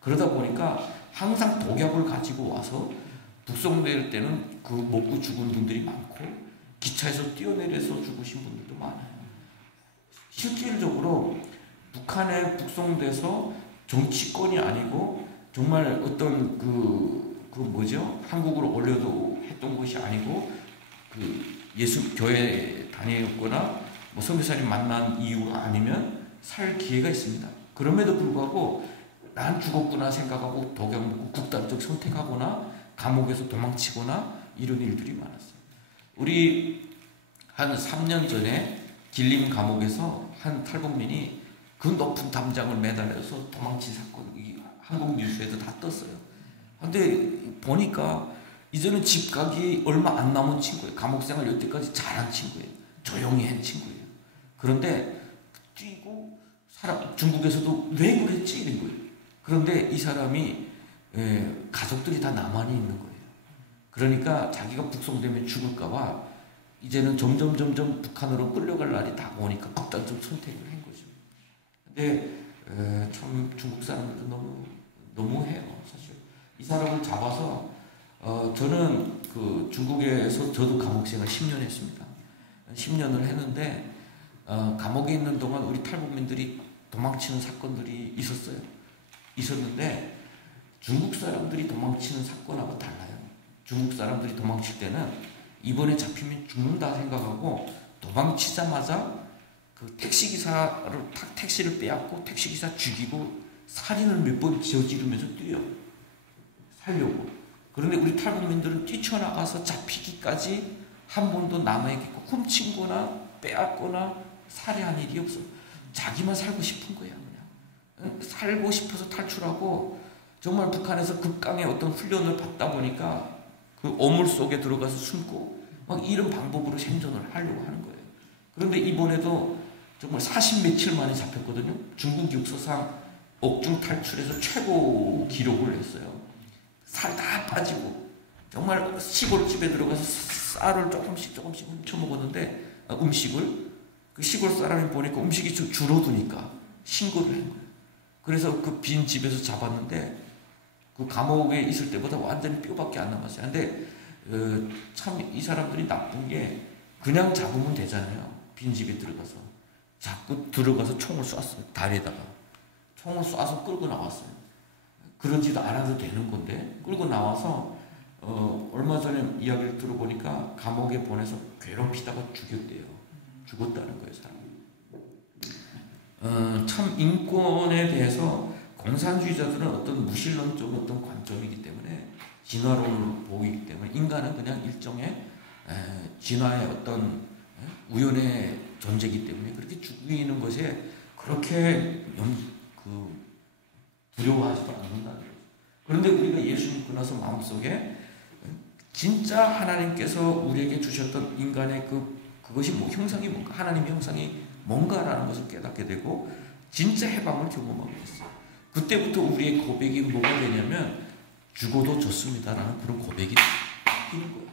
그러다 보니까 항상 독약을 가지고 와서 북송될 때는 그 먹고 죽은 분들이 많고 기차에서 뛰어내려서 죽으신 분들도 많아요. 실질적으로 북한에 북송돼서 정치권이 아니고 정말 어떤 한국으로 올려도 했던 것이 아니고 예수 교회 다녔거나 뭐 선교사님 만난 이유가 아니면 살 기회가 있습니다. 그럼에도 불구하고 난 죽었구나 생각하고 독약 먹고 극단적 선택하거나 감옥에서 도망치거나 이런 일들이 많았어요. 우리 한 3년 전에 길림 감옥에서 한 탈북민이 그 높은 담장을 매달려서 도망친 사건이 한국 뉴스에도 다 떴어요. 근데 보니까 이제는 집가기 얼마 안 남은 친구예요. 감옥생활 여태까지 잘한 친구예요. 조용히 한 친구예요. 그런데 뛰고 중국에서도 왜 그랬지 이런 거예요. 그런데 이 사람이 가족들이 다 남한에 있는 거예요. 그러니까 자기가 북송되면 죽을까봐 이제는 점점 북한으로 끌려갈 날이 다가오니까 극단적 선택을 한 거죠. 근데 참 중국 사람들도 너무해요. 사실 이 사람을 잡아서 저는 그 중국에서 저도 감옥생활 10년 했습니다. 10년을 했는데 감옥에 있는 동안 우리 탈북민들이 도망치는 사건들이 있었는데 중국 사람들이 도망치는 사건하고 달라요. 중국 사람들이 도망칠 때는 이번에 잡히면 죽는다 생각하고 도망치자마자 그 택시를 빼앗고 택시기사 죽이고 살인을 몇 번 저지르면서 뛰어요. 살려고. 그런데 우리 탈북민들은 뛰쳐나가서 잡히기까지 한 번도 남에게 훔친 거나 빼앗거나 살해한 일이 없어. 자기만 살고 싶은 거야. 그냥 살고 싶어서 탈출하고 정말 북한에서 극강의 어떤 훈련을 받다 보니까 그 어물 속에 들어가서 숨고 막 이런 방법으로 생존을 하려고 하는 거예요. 그런데 이번에도 정말 40 며칠 만에 잡혔거든요. 중국 육사상 옥중 탈출해서 최고 기록을 했어요. 살 다 빠지고 정말 시골집에 들어가서 쌀을 조금씩 훔쳐 먹었는데 음식을 그 시골 사람이 보니까 음식이 좀 줄어드니까 신고를 한 거예요. 그래서 그 빈 집에서 잡았는데 그 감옥에 있을 때보다 완전히 뼈밖에 안 남았어요. 근데 참 이 사람들이 나쁜 게 그냥 잡으면 되잖아요. 빈 집에 들어가서 자꾸 들어가서 총을 쐈어요. 다리에다가 총을 쏴서 끌고 나왔어요. 그런지도 않아도 되는 건데 끌고 나와서 얼마 전에 이야기를 들어보니까 감옥에 보내서 괴롭히다가 죽였대요. 죽었다는 거예요, 사람이. 참 인권에 대해서 공산주의자들은 어떤 무신론적 어떤 관점이기 때문에 진화론을 보이기 때문에 인간은 그냥 일종의 진화의 어떤 우연의 존재이기 때문에 그렇게 죽이는 것에 그렇게 두려워하지도 않는다는 거죠. 그런데 우리가 예수 믿고 나서 마음속에 진짜 하나님께서 우리에게 주셨던 인간의 그것이 형상이 뭔가, 하나님의 형상이 뭔가라는 것을 깨닫게 되고 진짜 해방을 경험하게 됐어요. 그때부터 우리의 고백이 뭐가 되냐면 죽어도 좋습니다라는 그런 고백이 되는 거예요.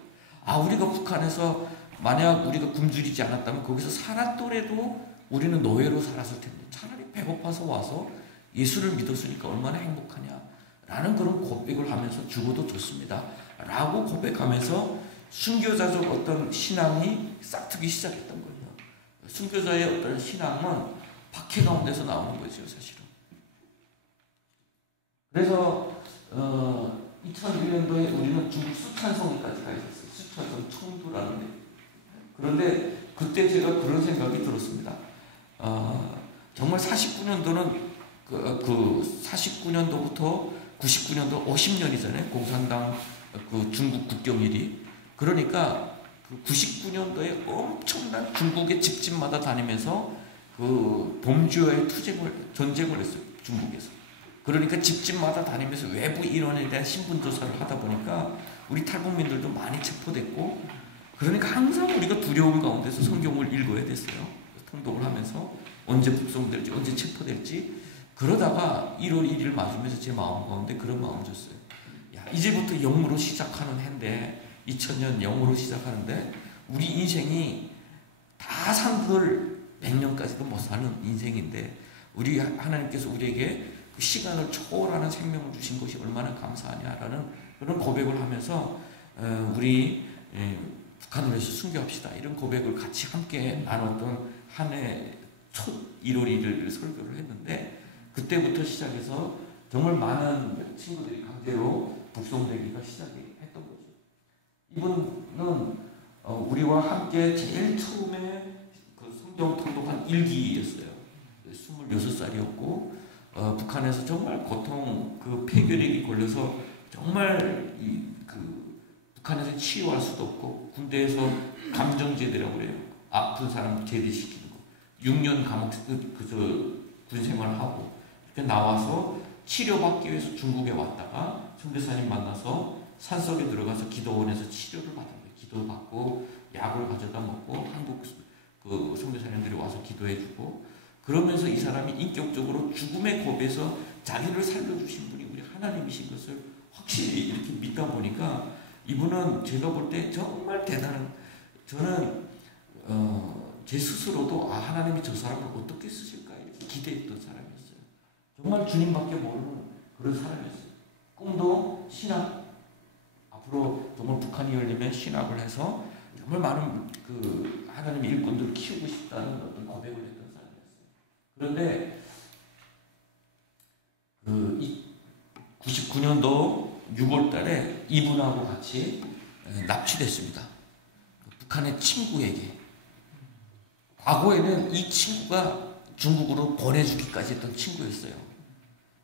우리가 북한에서 만약 우리가 굶주리지 않았다면 거기서 살았더라도 우리는 노예로 살았을 텐데 차라리 배고파서 와서 예수를 믿었으니까 얼마나 행복하냐라는 그런 고백을 하면서 죽어도 좋습니다 라고 고백하면서 순교자적 어떤 신앙이 싹트기 시작했던 거예요. 순교자의 어떤 신앙은 박해 가운데서 나오는 거죠, 사실은. 그래서 2001년도에 우리는 중국 수찬성에까지 가 있었어요. 수찬성 청두라는 데. 그런데 그때 제가 그런 생각이 들었습니다. 정말 49년도는 그 49년도부터 99년도 50년이잖아요. 공산당 그 중국 국경일이. 그러니까 그 99년도에 엄청난 중국의 집집마다 다니면서 그 범죄와의 전쟁을 했어요. 중국에서. 그러니까 집집마다 다니면서 외부 인원에 대한 신분조사를 하다 보니까 우리 탈북민들도 많이 체포됐고 그러니까 항상 우리가 두려움 가운데서 성경을 읽어야 됐어요. 통독을 하면서 언제 북송될지 언제 체포될지 그러다가 1월 1일 맞으면서 제 마음 가운데 그런 마음을 줬어요. 이제부터 0으로 시작하는 해인데 2000년 0으로 시작하는데 우리 인생이 다 산들 100년까지도 못 사는 인생인데 우리 하나님께서 우리에게 그 시간을 초월하는 생명을 주신 것이 얼마나 감사하냐라는 그런 고백을 하면서 우리 북한으로 해서 순교합시다 이런 고백을 같이 함께 나눴던 한 해 첫 1월 1일 설교를 했는데 그때부터 시작해서 정말 많은 친구들이 강제로 북송되기가 시작했던 거죠. 이분은 우리와 함께 제일 처음에 그 성경 통독한 일기였어요. 26살이었고 북한에서 정말 고통 그 폐결핵이 걸려서 정말 북한에서 치유할 수도 없고 군대에서 감정제대라고 그래요. 아픈 사람 제대시키는 거. 6년 감옥 군 생활하고 이렇게 나와서 치료받기 위해서 중국에 왔다가 선교사님 만나서 산속에 들어가서 기도원에서 치료를 받은 거예요. 기도받고 약을 가져다 먹고 한국 그 선교사님들이 와서 기도해주고 그러면서 이 사람이 인격적으로 죽음의 겁에서 자기를 살려주신 분이 우리 하나님이신 것을 확실히 이렇게 믿다 보니까 이분은 제가 볼 때 정말 대단한 저는 제 스스로도 하나님이 저 사람을 어떻게 쓰실까 이렇게 기대했던 사람이었어요. 정말 주님밖에 모르는 그런 사람이었어요. 꿈도 신학 앞으로 정말 북한이 열리면 신학을 해서 정말 많은 그 하나님의 일꾼들을 키우고 싶다는 어떤 고백을 했던 사람이었어요. 그런데 그 99년도 6월 달에 이분하고 같이 납치됐습니다. 북한의 친구에게. 과거에는 이 친구가 중국으로 보내주기까지 했던 친구였어요.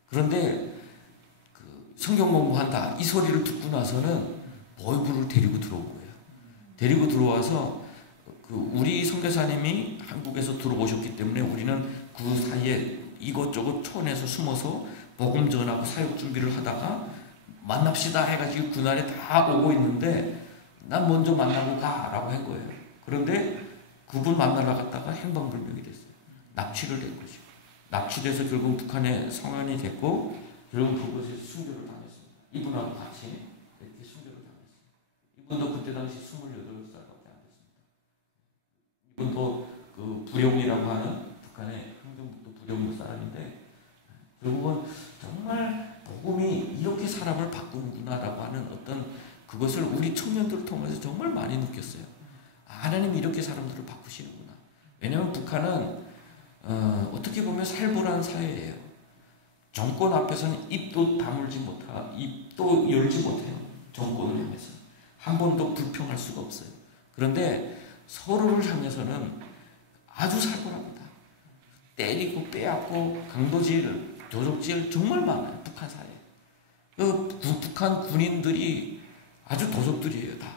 그런데 그 성경 공부한다 이 소리를 듣고 나서는 보이부를 데리고 들어온 거예요. 데리고 들어와서 그 우리 선교사님이 한국에서 들어오셨기 때문에 우리는 그 사이에 이것저것 촌에서 숨어서 복음 전하고 사역 준비를 하다가 만납시다 해가지고 그날에 다 오고 있는데 난 먼저 만나고 가라고 한 거예요. 그런데 그분 만나러 갔다가 행방불명이 됐어요. 납치를 된 거죠. 납치돼서 결국 북한에 성안이 됐고 결국 그곳에서 순교를 당했습니다. 이분하고 같이 이렇게 순교를 당했습니다. 이분도 그때 당시 28살밖에 안 됐습니다. 이분도 그 부룡이라고 하는 북한의 흥정북도 부룡 사람인데 결국은 정말 복음이 이렇게 사람을 바꾸는구나라고 하는 어떤 그것을 우리 청년들을 통해서 정말 많이 느꼈어요. 하나님이 이렇게 사람들을 바꾸시는구나. 왜냐하면 북한은 어떻게 보면 살벌한 사회예요. 정권 앞에서는 입도 다물지 못하고 입도 열지 못해요. 정권을 향해서 한 번도 불평할 수가 없어요. 그런데 서로를 향해서는 아주 살벌합니다. 때리고 빼앗고 강도질, 도적질 정말 많아요. 북한 사회에. 북한 군인들이 아주 도적들이에요. 다.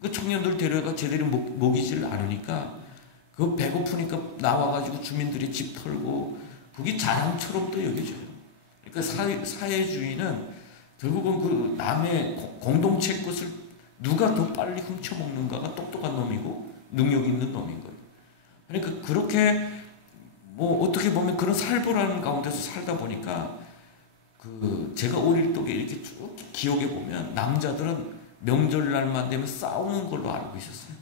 그 청년들 데려가 제대로 먹이지를 않으니까 그 배고프니까 나와가지고 주민들이 집 털고 그게 자랑처럼 또 여겨져요. 그러니까 사회주의는 결국은 그 남의 공동체 것을 누가 더 빨리 훔쳐먹는가가 똑똑한 놈이고 능력 있는 놈인 거예요. 그러니까 그렇게 뭐 어떻게 보면 그런 살벌한 가운데서 살다 보니까 그 제가 어릴 적에 이렇게 쭉 기억해 보면 남자들은 명절날만 되면 싸우는 걸로 알고 있었어요.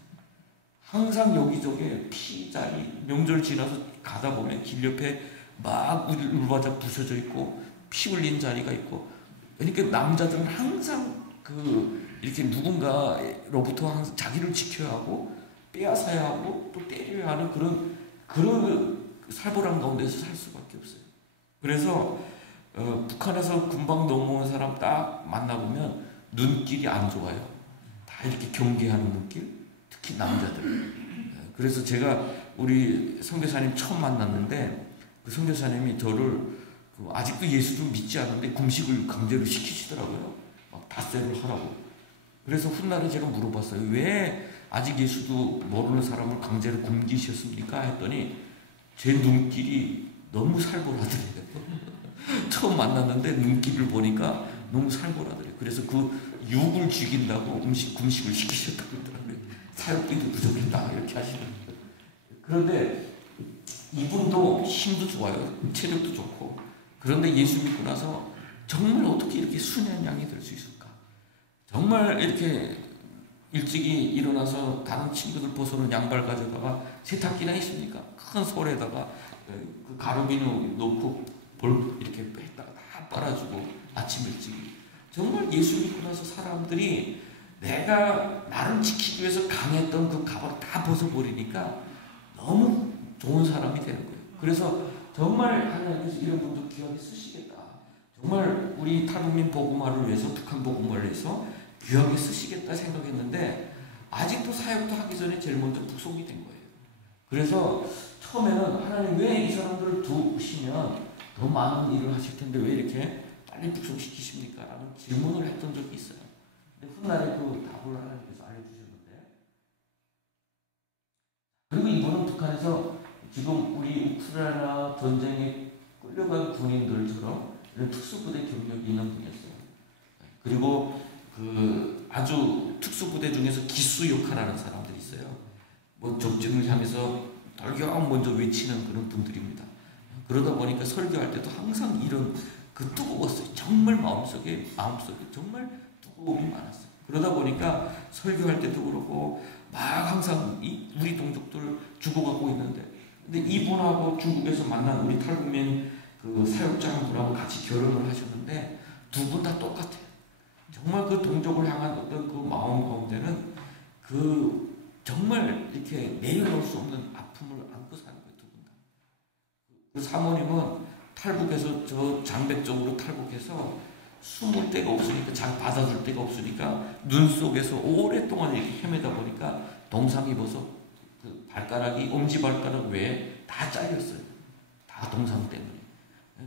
항상 여기저기 피자리 명절 지나서 가다 보면 길 옆에 막 울바작 부서져 있고 피 흘린 자리가 있고 그러니까 남자들은 항상 그 이렇게 누군가로부터 항상 자기를 지켜야 하고 빼앗아야 하고 또 때려야 하는 그런 살벌한 가운데서 살 수밖에 없어요. 그래서 북한에서 금방 넘어온 사람 딱 만나보면 눈길이 안 좋아요. 다 이렇게 경계하는 눈길, 특히 남자들. 그래서 제가 우리 선교사님 처음 만났는데 그 선교사님이 저를 아직도 예수를 믿지 않는데 금식을 강제로 시키시더라고요. 막 닷새를 하라고. 그래서 훗날에 제가 물어봤어요. 왜 아직 예수도 모르는 사람을 강제로 굶기셨습니까? 했더니 제 눈길이 너무 살벌하더래요. 처음 만났는데 눈길을 보니까 너무 살벌하더래요. 그래서 그 육을 죽인다고 금식을 시키셨다고 그러더라고요. 사역비도 부족했다 이렇게 하시는 거예요. 그런데 이분도 힘도 좋아요. 체력도 좋고. 그런데 예수 믿고 나서 정말 어떻게 이렇게 순한 양이 될 수 있을까? 정말 이렇게 일찍이 일어나서 다른 친구들 벗어놓은 양발 가져다가 세탁기나 있습니까? 큰 솔에다가 그 가루비누 넣고 이렇게 했다가 다 빨아주고 아침 일찍 정말 예수 믿고 나서 사람들이 내가 나를 지키기 위해서 강했던 그 가발을 다 벗어버리니까 너무 좋은 사람이 되는 거예요. 그래서 정말 하나님께서 이런 분들 귀하게 쓰시겠다. 정말 우리 탈북민 복음화를 위해서 북한 복음화를 위해서 귀하게 쓰시겠다 생각했는데 아직도 사역도 하기 전에 제일 먼저 북송이 된 거예요. 그래서 처음에는 하나님 왜 이 사람들을 두시면 더 많은 일을 하실 텐데 왜 이렇게 빨리 북송시키십니까? 라는 질문을 했던 적이 있어요. 근데 훗날에 그 답을 하나님께서 알려주셨는데 그리고 이분은 북한에서 지금 우리 우크라이나 전쟁에 끌려간 군인들처럼 이런 특수부대 경력이 있는 분이었어요. 그리고 그 아주 특수부대 중에서 기수 역할하는 사람들이 있어요. 뭐 적진을 향해서 돌격 먼저 외치는 그런 분들입니다. 그러다 보니까 설교할 때도 항상 이런 그 뜨거웠어요. 정말 마음속에 정말 뜨거움이 많았어요. 그러다 보니까 설교할 때도 그렇고 막 항상 우리 동족들 죽어가고 있는데 근데 이분하고 중국에서 만난 우리 탈북민 그 사역자분하고 같이 결혼을 하셨는데 두 분 다 똑같아요. 정말 그 동족을 향한 어떤 그 마음 가운데는 그 정말 이렇게 내려놓을 수 없는 아픔을 안고 사는 거예요. 두 분 다. 그 사모님은 탈북해서 저 장백 쪽으로 탈북해서 숨을 데가 없으니까 잘 받아줄 데가 없으니까 눈 속에서 오랫동안 이렇게 헤매다 보니까 동상 입어서 그 발가락이 엄지발가락 외에 다 잘렸어요. 다 동상 때문에.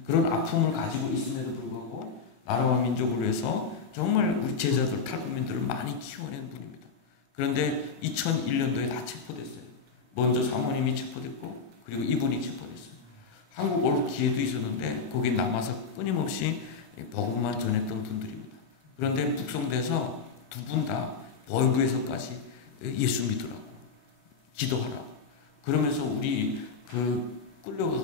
그런 아픔을 가지고 있음에도 불구하고 나라와 민족을 위해서 정말 우리 제자들 탈북민들을 많이 키워낸 분입니다. 그런데 2001년도에 다 체포됐어요. 먼저 사모님이 체포됐고 그리고 이분이 체포됐어요. 한국 올 기회도 있었는데 거기 남아서 끊임없이 복음만 전했던 분들입니다. 그런데 북송돼서 두 분 다 보이부에서까지 예수 믿으라고 기도하라고 그러면서 우리 그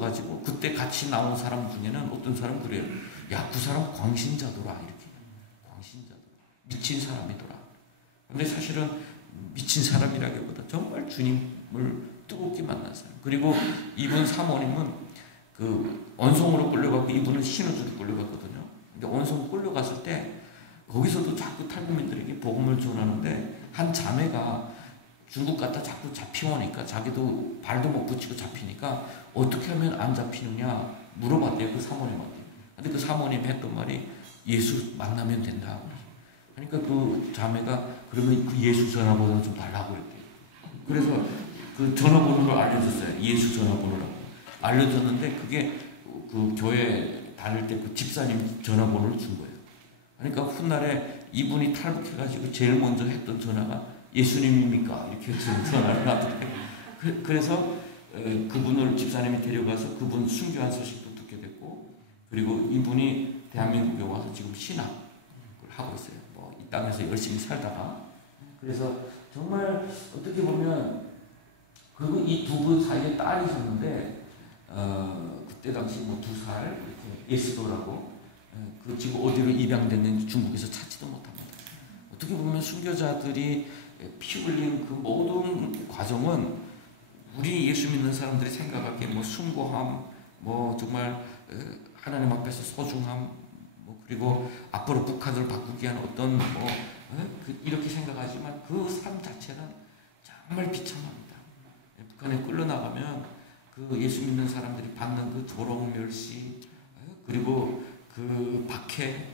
그래가지고 그때 같이 나온 사람 중에는 어떤 사람 그래요. 야, 그 사람 광신자더라. 이렇게. 광신자더라. 미친 사람이더라. 근데 사실은 미친 사람이라기보다 정말 주님을 뜨겁게 만난 사람. 그리고 이분 사모님은 그 원송으로 끌려가고 이분은 신우주로 끌려갔거든요. 근데 원송 끌려갔을 때 거기서도 자꾸 탈북민들에게 복음을 전하는데 한 자매가 중국 갔다 자꾸 잡히오니까 자기도 발도 못 붙이고 잡히니까 어떻게 하면 안 잡히느냐 물어봤대요. 그 사모님한테. 근데 그 사모님이 했던 말이 예수 만나면 된다. 그러니까 그 자매가 그러면 그 예수 전화번호 좀 달라고 그랬대요. 그래서 그 전화번호를 알려줬어요. 예수 전화번호라고. 알려줬는데 그게 그 교회 다닐 때 그 집사님 전화번호를 준 거예요. 그러니까 훗날에 이분이 탈북해가지고 제일 먼저 했던 전화가 예수님입니까? 이렇게 전화를 하더래요. 그래서 그분을 집사님이 데려가서 그분 순교한 소식도 듣게 됐고, 그리고 이분이 대한민국에 와서 지금 신학을 하고 있어요. 뭐 이 땅에서 열심히 살다가. 그래서 정말 어떻게 보면 그리고 이 두 분 사이에 딸이 있었는데 그때 당시 뭐 2살 이렇게 예스도라고 그 지금 어디로 입양됐는지 중국에서 찾지도 못합니다. 어떻게 보면 순교자들이 피 흘린 그 모든 과정은 우리 예수 믿는 사람들이 생각하기에 뭐 숭고함, 뭐 정말 하나님 앞에서 소중함, 뭐 그리고 앞으로 북한을 바꾸기 위한 어떤 뭐 이렇게 생각하지만 그 삶 자체는 정말 비참합니다. 북한에 끌려나가면 그 예수 믿는 사람들이 받는 그 조롱, 멸시, 그리고 그 박해,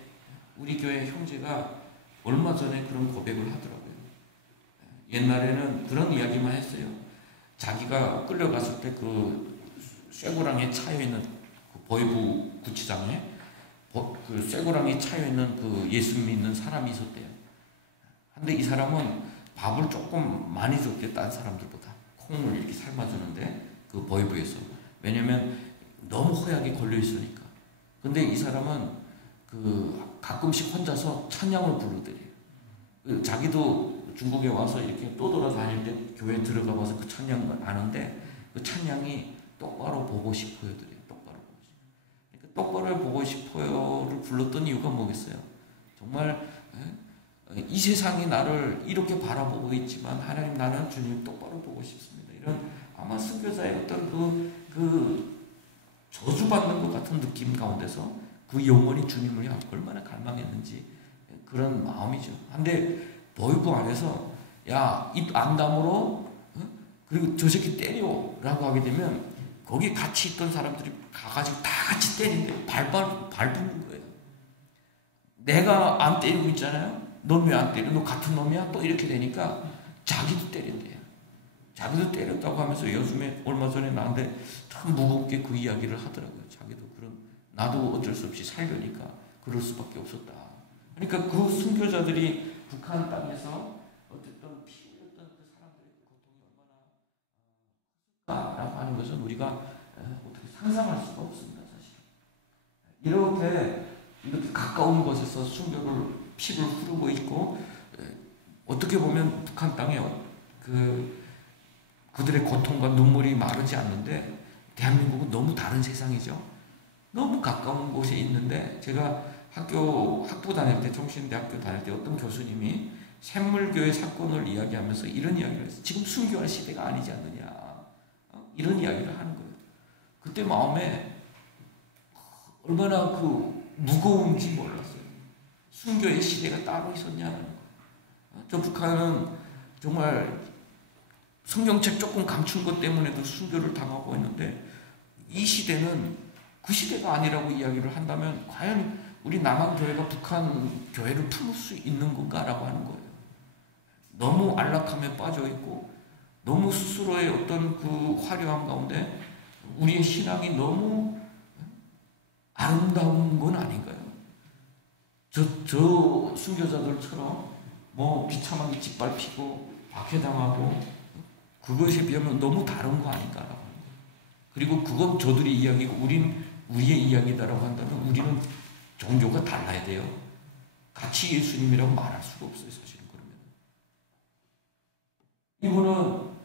우리 교회 형제가 얼마 전에 그런 고백을 하더라고요. 옛날에는 그런 이야기만 했어요. 자기가 끌려갔을 때 그 쇠고랑에 차여있는 그 보이부 구치장에 그 쇠고랑에 차여있는 그 예수 믿는 사람이 있었대요. 근데 이 사람은 밥을 조금 많이 줬대, 딴 사람들보다. 콩을 이렇게 삶아주는데 그 보이부에서. 왜냐면 너무 허약에 걸려있으니까. 근데 이 사람은 그 가끔씩 혼자서 찬양을 부르더래요. 자기도 중국에 와서 이렇게 떠돌아다닐 때 교회에 들어가 봐서 그 찬양을 아는데 그 찬양이 똑바로 보고 싶어요. 똑바로 보고 싶어요. 그러니까 똑바로 보고 싶어요를 불렀던 이유가 뭐겠어요? 정말 이 세상이 나를 이렇게 바라보고 있지만 하나님, 나는 주님 똑바로 보고 싶습니다. 이런 아마 순교자의 어떤 그 저주받는 것 같은 느낌 가운데서 그 영혼이 주님을 얼마나 갈망했는지 그런 마음이죠. 근데 보이부 안에서 야, 입 안 다물어? 그리고 저 새끼 때려 라고 하게 되면 거기 같이 있던 사람들이 가가지고 다 같이 때린대요. 밟는 거예요. 내가 안 때리고 있잖아요. 넌 왜 안 때려? 너 같은 놈이야? 또 이렇게 되니까 자기도 때린대요. 자기도 때렸다고 하면서 요즘에 얼마 전에 나한테 참 무겁게 그 이야기를 하더라고요. 자기도 그런, 나도 어쩔 수 없이 살려니까 그럴 수밖에 없었다. 그러니까 그 순교자들이 북한 땅에서 어쨌든 피 흘렸던 그 사람들의 고통이 얼마나 크다라고 하는 것은 우리가 어떻게 상상할 수가 없습니다. 사실 이렇게 가까운 곳에서 순교를 피를 흐르고 있고, 어떻게 보면 북한 땅에 그들의 고통과 눈물이 마르지 않는데 대한민국은 너무 다른 세상이죠. 너무 가까운 곳에 있는데, 제가 학부 다닐 때, 정신대학교 다닐 때 어떤 교수님이 샘물교회 사건을 이야기하면서 이런 이야기를 했어요. 지금 순교할 시대가 아니지 않느냐, 이런 이야기를 하는 거예요. 그때 마음에 얼마나 그 무거운지 몰랐어요. 순교의 시대가 따로 있었냐는 거예요. 저 북한은 정말 성경책 조금 감춘 것 때문에도 순교를 당하고 있는데, 이 시대는 그 시대가 아니라고 이야기를 한다면 과연 우리 남한교회가 북한 교회를 품을 수 있는 건가라고 하는 거예요. 너무 안락함에 빠져있고 너무 스스로의 어떤 그 화려함 가운데 우리의 신앙이 너무 아름다운 건 아닌가요? 저 순교자들처럼 뭐 비참하게 짓밟히고 박해당하고 그것에 비하면 너무 다른 거 아닌가라고 하는 거예요. 그리고 그건 저들의 이야기고 우리의 이야기다라고 한다면 우리는 종교가 달라야 돼요. 같이 예수님이라고 말할 수가 없어요. 사실은. 그러면 이분은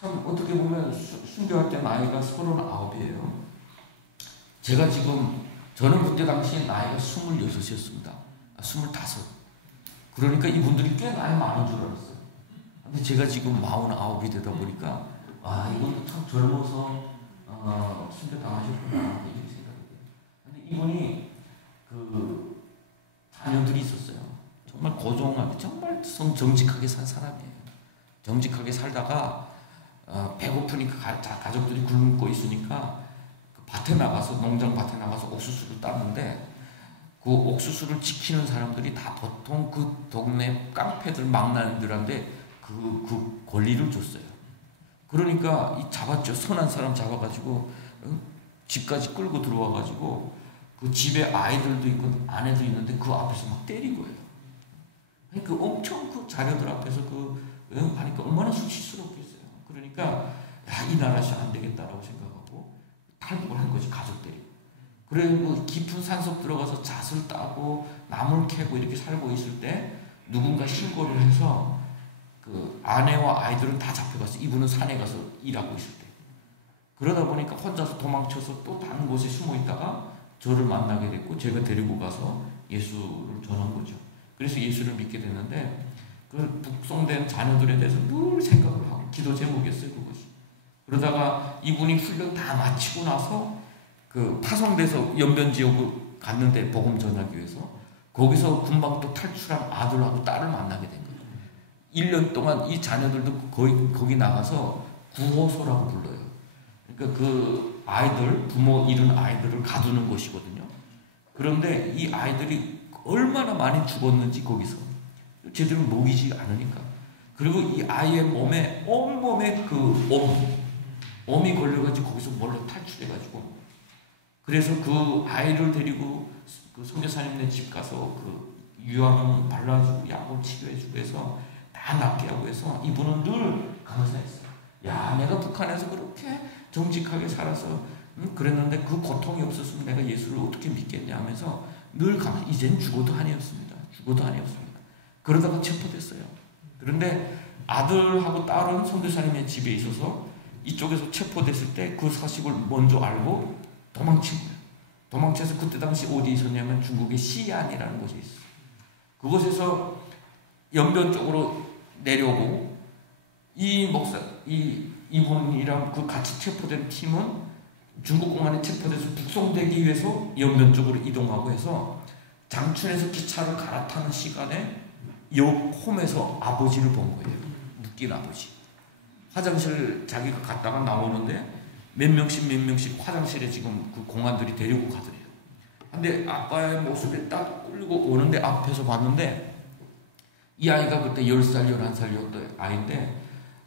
참 어떻게 보면 순교할 때 나이가 39이에요. 제가 지금 저는 그때 당시에 나이가 26이었습니다. 25. 그러니까 이분들이 꽤 나이 많은 줄 알았어요. 근데 제가 지금 49이 되다 보니까 이분 참 젊어서 순교 당하셨구나 이렇게 생각해요. 근데 이분이 그 자녀들이 있었어요. 정말 고종한테 정말 정직하게 산 사람이에요. 정직하게 살다가 배고프니까 가족들이 굶고 있으니까 그 밭에 나가서 농장 밭에 나가서 옥수수를 땄는데 그 옥수수를 지키는 사람들이 다 보통 그 동네 깡패들 망나니들한테 그 권리를 줬어요. 그러니까 잡았죠. 선한 사람 잡아가지고 집까지 끌고 들어와가지고 그 집에 아이들도 있고 아내도 있는데 그 앞에서 막 때린 거예요. 그러니까 엄청 그 자녀들 앞에서 하니까 얼마나 수치스럽겠어요. 그러니까 이 나라시 안 되겠다라고 생각하고 탈북을 한 거지, 가족들이. 그리고 깊은 산속 들어가서 잣을 따고 나물 캐고 이렇게 살고 있을 때 누군가 신고를 해서 그 아내와 아이들은 다 잡혀갔어요. 이분은 산에 가서 일하고 있을 때. 그러다 보니까 혼자서 도망쳐서 또 다른 곳에 숨어 있다가 저를 만나게 됐고 제가 데리고 가서 예수를 전한 거죠. 그래서 예수를 믿게 됐는데 그 북송된 자녀들에 대해서 늘 생각을 하고 기도 제목이었어요, 그것이. 그러다가 이분이 훈련 다 마치고 나서 그 파송돼서 연변 지역을 갔는데 복음 전하기 위해서 거기서 금방 또 탈출한 아들하고 딸을 만나게 된 거예요. 1년 동안 이 자녀들도 거기 나가서 구호소라고 불러요. 그러니까 그 아이들, 부모 잃은 아이들을 가두는 곳이거든요. 그런데 이 아이들이 얼마나 많이 죽었는지 거기서 제대로 먹이지 않으니까. 그리고 이 아이의 몸에 온몸에 그 엄이 걸려가지고 거기서 몰래 탈출해가지고 그래서 그 아이를 데리고 그 선교사님네 집 가서 그 유황 발라주고 약을 치료해주고 해서 다 낫게 하고 해서 이분은 늘 감사했어요. 야, 내가 북한에서 그렇게 정직하게 살아서 그랬는데 그 고통이 없었으면 내가 예수를 어떻게 믿겠냐 하면서 늘 이젠 죽어도 한이 없습니다. 죽어도 한이 없습니다. 그러다가 체포됐어요. 그런데 아들하고 딸은 선교사님의 집에 있어서 이쪽에서 체포됐을 때 그 사실을 먼저 알고 도망친 거예요. 도망쳐서 그때 당시 어디 있었냐면 중국의 시안이라는 곳에 있어요. 그곳에서 연변 쪽으로 내려오고 이분이랑 그 같이 체포된 팀은 중국 공안에 체포돼서 북송되기 위해서 연변 쪽으로 이동하고 해서 장춘에서 기차를 갈아타는 시간에 옆 홈에서 아버지를 본 거예요. 묶인 아버지. 화장실 자기가 갔다가 나오는데 몇 명씩 화장실에 지금 그 공안들이 데리고 가더래요. 근데 아빠의 모습에 딱 끌고 오는데 앞에서 봤는데 이 아이가 그때 10살, 11살이었던 아이인데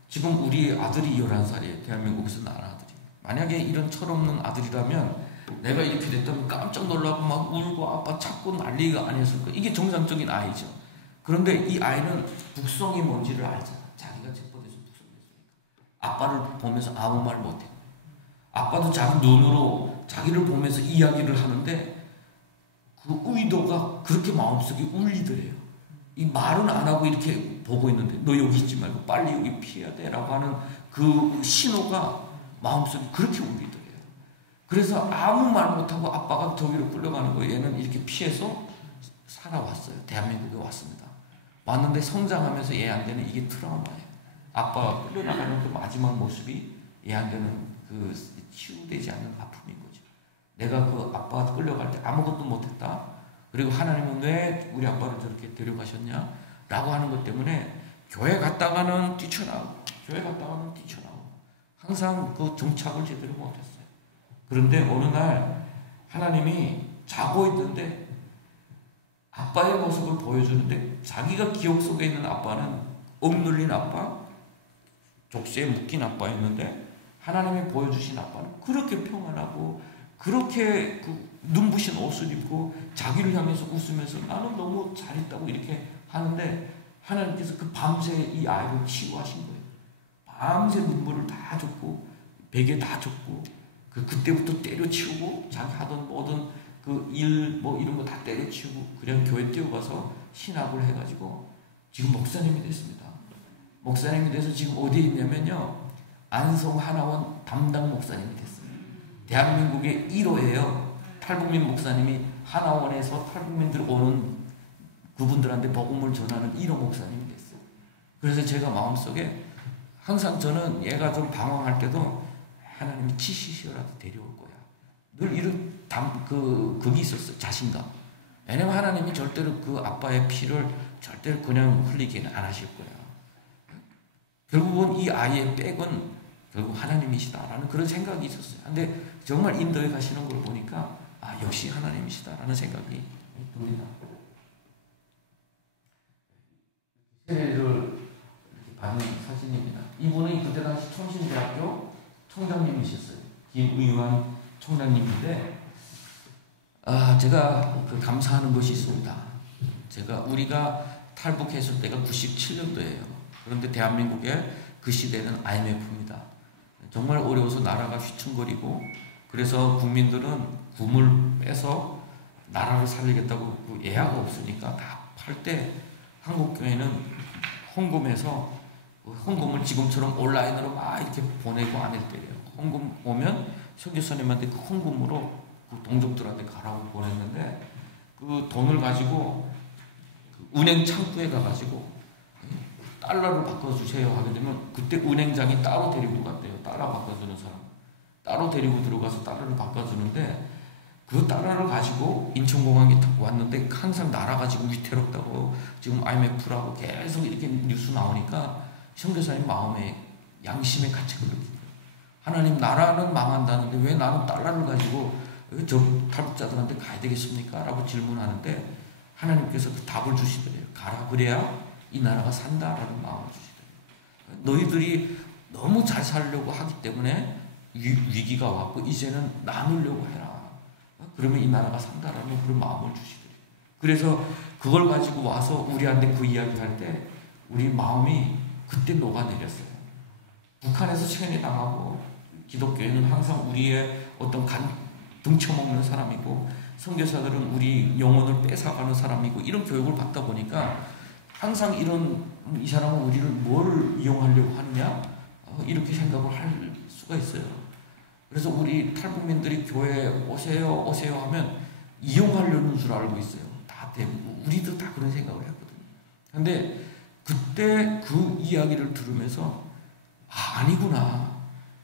지금 우리 아들이 11살이에요. 대한민국에서 낳은 아들이. 만약에 이런 철없는 아들이라면 내가 이렇게 됐다면 깜짝 놀라고 막 울고 아빠 찾고 난리가 아니었을 거예요. 이게 정상적인 아이죠. 그런데 이 아이는 북송이 뭔지를 알잖아. 자기가 체포돼서 북송됐으니까. 아빠를 보면서 아무 말 못해요. 아빠도 자기 눈으로 자기를 보면서 이야기를 하는데 그 의도가 그렇게 마음속에 울리더래요. 이 말은 안 하고 이렇게 보고 있는데 너 여기 있지 말고 빨리 여기 피해야 돼 라고 하는 그 신호가 마음속에 그렇게 울리더래요. 그래서 아무 말 못하고 아빠가 저기로 끌려가는 거예요. 얘는 이렇게 피해서 살아왔어요. 대한민국에 왔습니다. 왔는데 성장하면서 얘한테는 이게 트라우마예요. 아빠가 끌려나가는 그 마지막 모습이 얘한테는 그 치유되지 않는 아픔인 거죠. 내가 그 아빠가 끌려갈 때 아무것도 못했다. 그리고 하나님은 왜 우리 아빠를 저렇게 데려가셨냐? 라고 하는 것 때문에 교회 갔다가는 뛰쳐나오고 교회 갔다가는 뛰쳐나오고 항상 그 정착을 제대로 못했어요. 그런데 어느 날 하나님이 자고 있는데 아빠의 모습을 보여주는데 자기가 기억 속에 있는 아빠는 억눌린 아빠, 족쇄에 묶인 아빠였는데 하나님이 보여주신 아빠는 그렇게 평안하고 그렇게 그 눈부신 옷을 입고 자기를 향해서 웃으면서 나는 너무 잘했다고 이렇게 하는데 하나님께서 그 밤새 이 아이를 치유하신 거예요. 밤새 눈물을 다 줬고 베개 다 줬고 그때부터 때려치우고 자기 하던 모든 그 일 뭐 이런 거 다 때려치우고 그냥 교회 뛰어가서 신학을 해가지고 지금 목사님이 됐습니다. 목사님이 돼서 지금 어디에 있냐면요 안성 하나원 담당 목사님이 됐어요. 대한민국의 1호예요. 탈북민 목사님이 하나원에서 탈북민들 오는 그분들한테 복음을 전하는 1호 목사님이 됐어요. 그래서 제가 마음속에 항상 저는 얘가 좀 방황할 때도 하나님이 치시시어라도 데려올 거야. 늘 이런 그게 있었어요. 자신감. 왜냐면 하나님이 절대로 그 아빠의 피를 절대로 그냥 흘리기는 안 하실 거야. 결국은 이 아이의 백은 결국 하나님이시다라는 그런 생각이 있었어요. 근데 정말 인도에 가시는 걸 보니까 역시 하나님이시다라는 생각이 듭니다. 세례를 받는 사진입니다. 이분은 그때 당시 총신대학교 총장님이셨어요. 김의환 총장님인데 제가 감사하는 것이 있습니다. 우리가 탈북했을 때가 97년도예요. 그런데 대한민국의 그 시대는 IMF입니다. 정말 어려워서 나라가 휘청거리고 그래서 국민들은 굶을 빼서 나라를 살리겠다고 예약 없으니까 다 팔 때 한국교회는 헌금해서 헌금을 지금처럼 온라인으로 막 이렇게 보내고 안 할 때예요. 헌금 오면 선교사님한테 그 헌금으로 그 동족들한테 가라고 보냈는데 그 돈을 가지고 그 은행 창구에 가가지고 달러를 바꿔주세요 하게 되면 그때 은행장이 따로 데리고 갔대요. 달러 바꿔주는 사람. 따로 데리고 들어가서 달러를 바꿔주는데 그 달러를 가지고 인천공항에 딱 왔는데 항상 나라가 지금 위태롭다고 지금 IMF라고 계속 이렇게 뉴스 나오니까 선교사님 마음에 양심의 가책을 느끼고 하나님 나라는 망한다는데 왜 나는 달러를 가지고 저 탈북자들한테 가야 되겠습니까? 라고 질문하는데 하나님께서 그 답을 주시더래요. 가라 그래야 이 나라가 산다라는 마음을 주시더래요. 너희들이 너무 잘 살려고 하기 때문에 위기가 왔고 이제는 나누려고 해라. 그러면 이 나라가 산다라는 그런 마음을 주시더래요. 그래서 그걸 가지고 와서 우리한테 그 이야기 할 때 우리 마음이 그때 녹아내렸어요. 북한에서 체류 당하고 기독교인은 항상 우리의 어떤 등쳐먹는 사람이고 선교사들은 우리 영혼을 뺏어가는 사람이고 이런 교육을 받다 보니까 항상 이 사람은 우리를 뭘 이용하려고 하느냐 이렇게 생각을 할 수가 있어요. 그래서 우리 탈북민들이 교회에 오세요 하면 이용하려는 줄 알고 있어요. 우리도 다 그런 생각을 했거든요. 근데 그때 그 이야기를 들으면서 아니구나.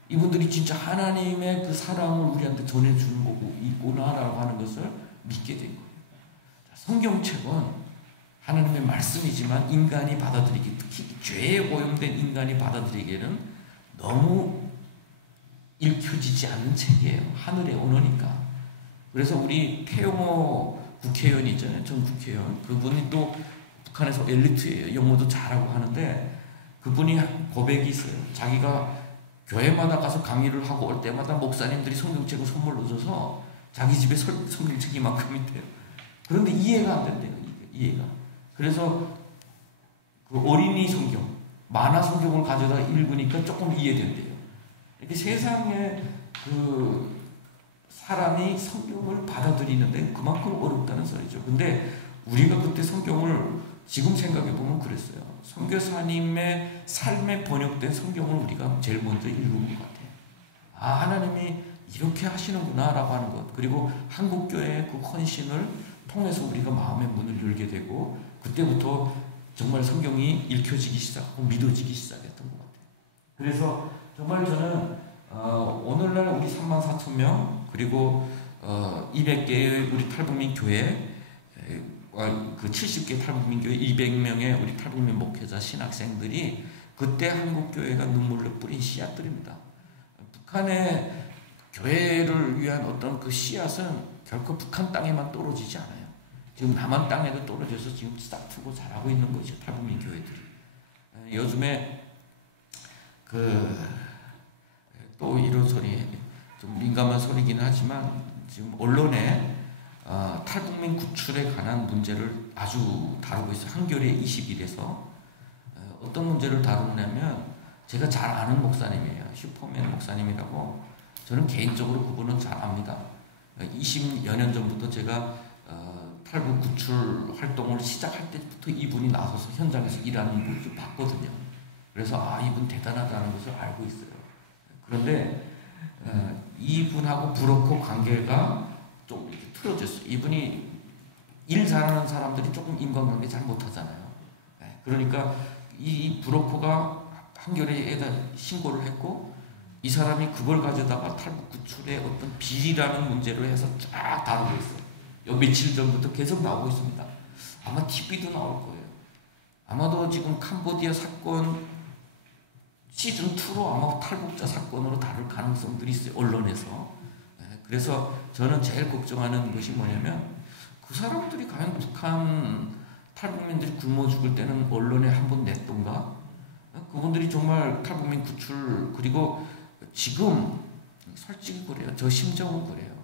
이분들이 진짜 하나님의 그 사랑을 우리한테 전해주는 거고 있구나라고 하는 것을 믿게 된 거예요. 성경책은 하나님의 말씀이지만 인간이 받아들이기, 특히 죄에 오염된 인간이 받아들이기에는 너무 읽혀지지 않는 책이에요. 하늘의 언어니까. 그래서 우리 태용호 국회의원 있잖아요. 전 국회의원. 그분이 또 북한에서 엘리트예요. 영어도 잘하고 하는데 그분이 고백이 있어요. 자기가 교회마다 가서 강의를 하고 올 때마다 목사님들이 성경책을 선물로 줘서 자기 집에 성경책이 이만큼 있대요. 그런데 이해가 안 된대요. 이해가. 그래서 그 어린이 성경, 만화 성경을 가져다 읽으니까 조금 이해된대요. 이렇게 세상에 그 사람이 성경을 받아들이는데 그만큼 어렵다는 소리죠. 근데 우리가 그때 성경을 지금 생각해보면 그랬어요. 선교사님의 삶에 번역된 성경을 우리가 제일 먼저 읽은 것 같아요. 하나님이 이렇게 하시는구나 라고 하는 것. 그리고 한국교회의 그 헌신을 통해서 우리가 마음의 문을 열게 되고 그때부터 정말 성경이 읽혀지기 시작하고 믿어지기 시작했던 것 같아요. 그래서 정말 저는 오늘날 우리 34,000명 그리고 200개의 우리 탈북민 교회 그 70개 탈북민 교회 200명의 우리 탈북민 목회자 신학생들이 그때 한국교회가 눈물로 뿌린 씨앗들입니다. 북한의 교회를 위한 어떤 그 씨앗은 결코 북한 땅에만 떨어지지 않아요. 지금 남한 땅에도 떨어져서 지금 싹트고 자라고 있는 거죠. 탈북민 교회들이. 요즘에 또 이런 소리 좀 민감한 소리긴 하지만 지금 언론에 탈북민 구출에 관한 문제를 아주 다루고 있어요. 한겨레 21에서 어떤 문제를 다루냐면 제가 잘 아는 목사님이에요. 슈퍼맨 목사님이라고. 저는 개인적으로 그분은 잘 압니다. 20여 년 전부터 제가 탈북 구출 활동을 시작할 때부터 이분이 나서서 현장에서 일하는 모습을 봤거든요. 그래서 이분 대단하다는 것을 알고 있어요. 그런데 이분하고 브로커 관계가 좀 이렇게 틀어졌어요. 이분이 일 잘하는 사람들이 조금 인간관계 잘 못하잖아요. 그러니까 이 브로커가 한겨레에다 신고를 했고 이 사람이 그걸 가져다가 탈북 구출의 어떤 비리라는 문제로 해서 쫙 다루고 있어요. 요 며칠 전부터 계속 나오고 있습니다. 아마 TV도 나올 거예요. 아마도 지금 캄보디아 사건 시즌2로 아마 탈북자 사건으로 다룰 가능성들이 있어요. 언론에서. 그래서 저는 제일 걱정하는 것이 뭐냐면 그 사람들이 과연 북한 탈북민들이 굶어 죽을 때는 언론에 한번 냈던가? 그분들이 정말 탈북민 구출, 그리고 지금 솔직히 그래요. 저 심정은 그래요.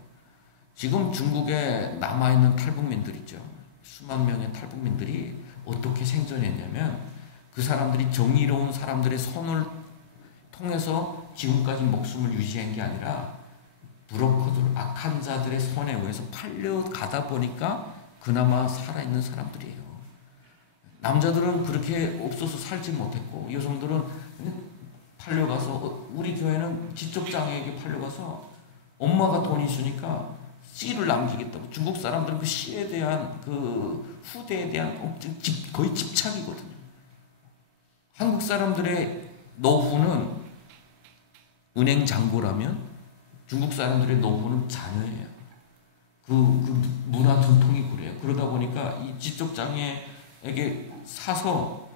지금 중국에 남아있는 탈북민들 있죠. 수만 명의 탈북민들이 어떻게 생존했냐면 그 사람들이 정의로운 사람들의 손을 통해서 지금까지 목숨을 유지한 게 아니라 브로커들, 악한 자들의 손에 의해서 팔려가다 보니까 그나마 살아있는 사람들이에요. 남자들은 그렇게 없어서 살지 못했고 여성들은 팔려가서, 우리 교회는 지적장애에게 팔려가서 엄마가 돈 있으니까 씨를 남기겠다고. 중국 사람들은 그 씨에 대한 그 후대에 대한 거의 집착이거든요. 한국 사람들의 노후는 은행 잔고라면 중국 사람들의 노후는 자녀예요. 그 문화 전통이 그래요. 그러다 보니까 이 지적장애에게 사서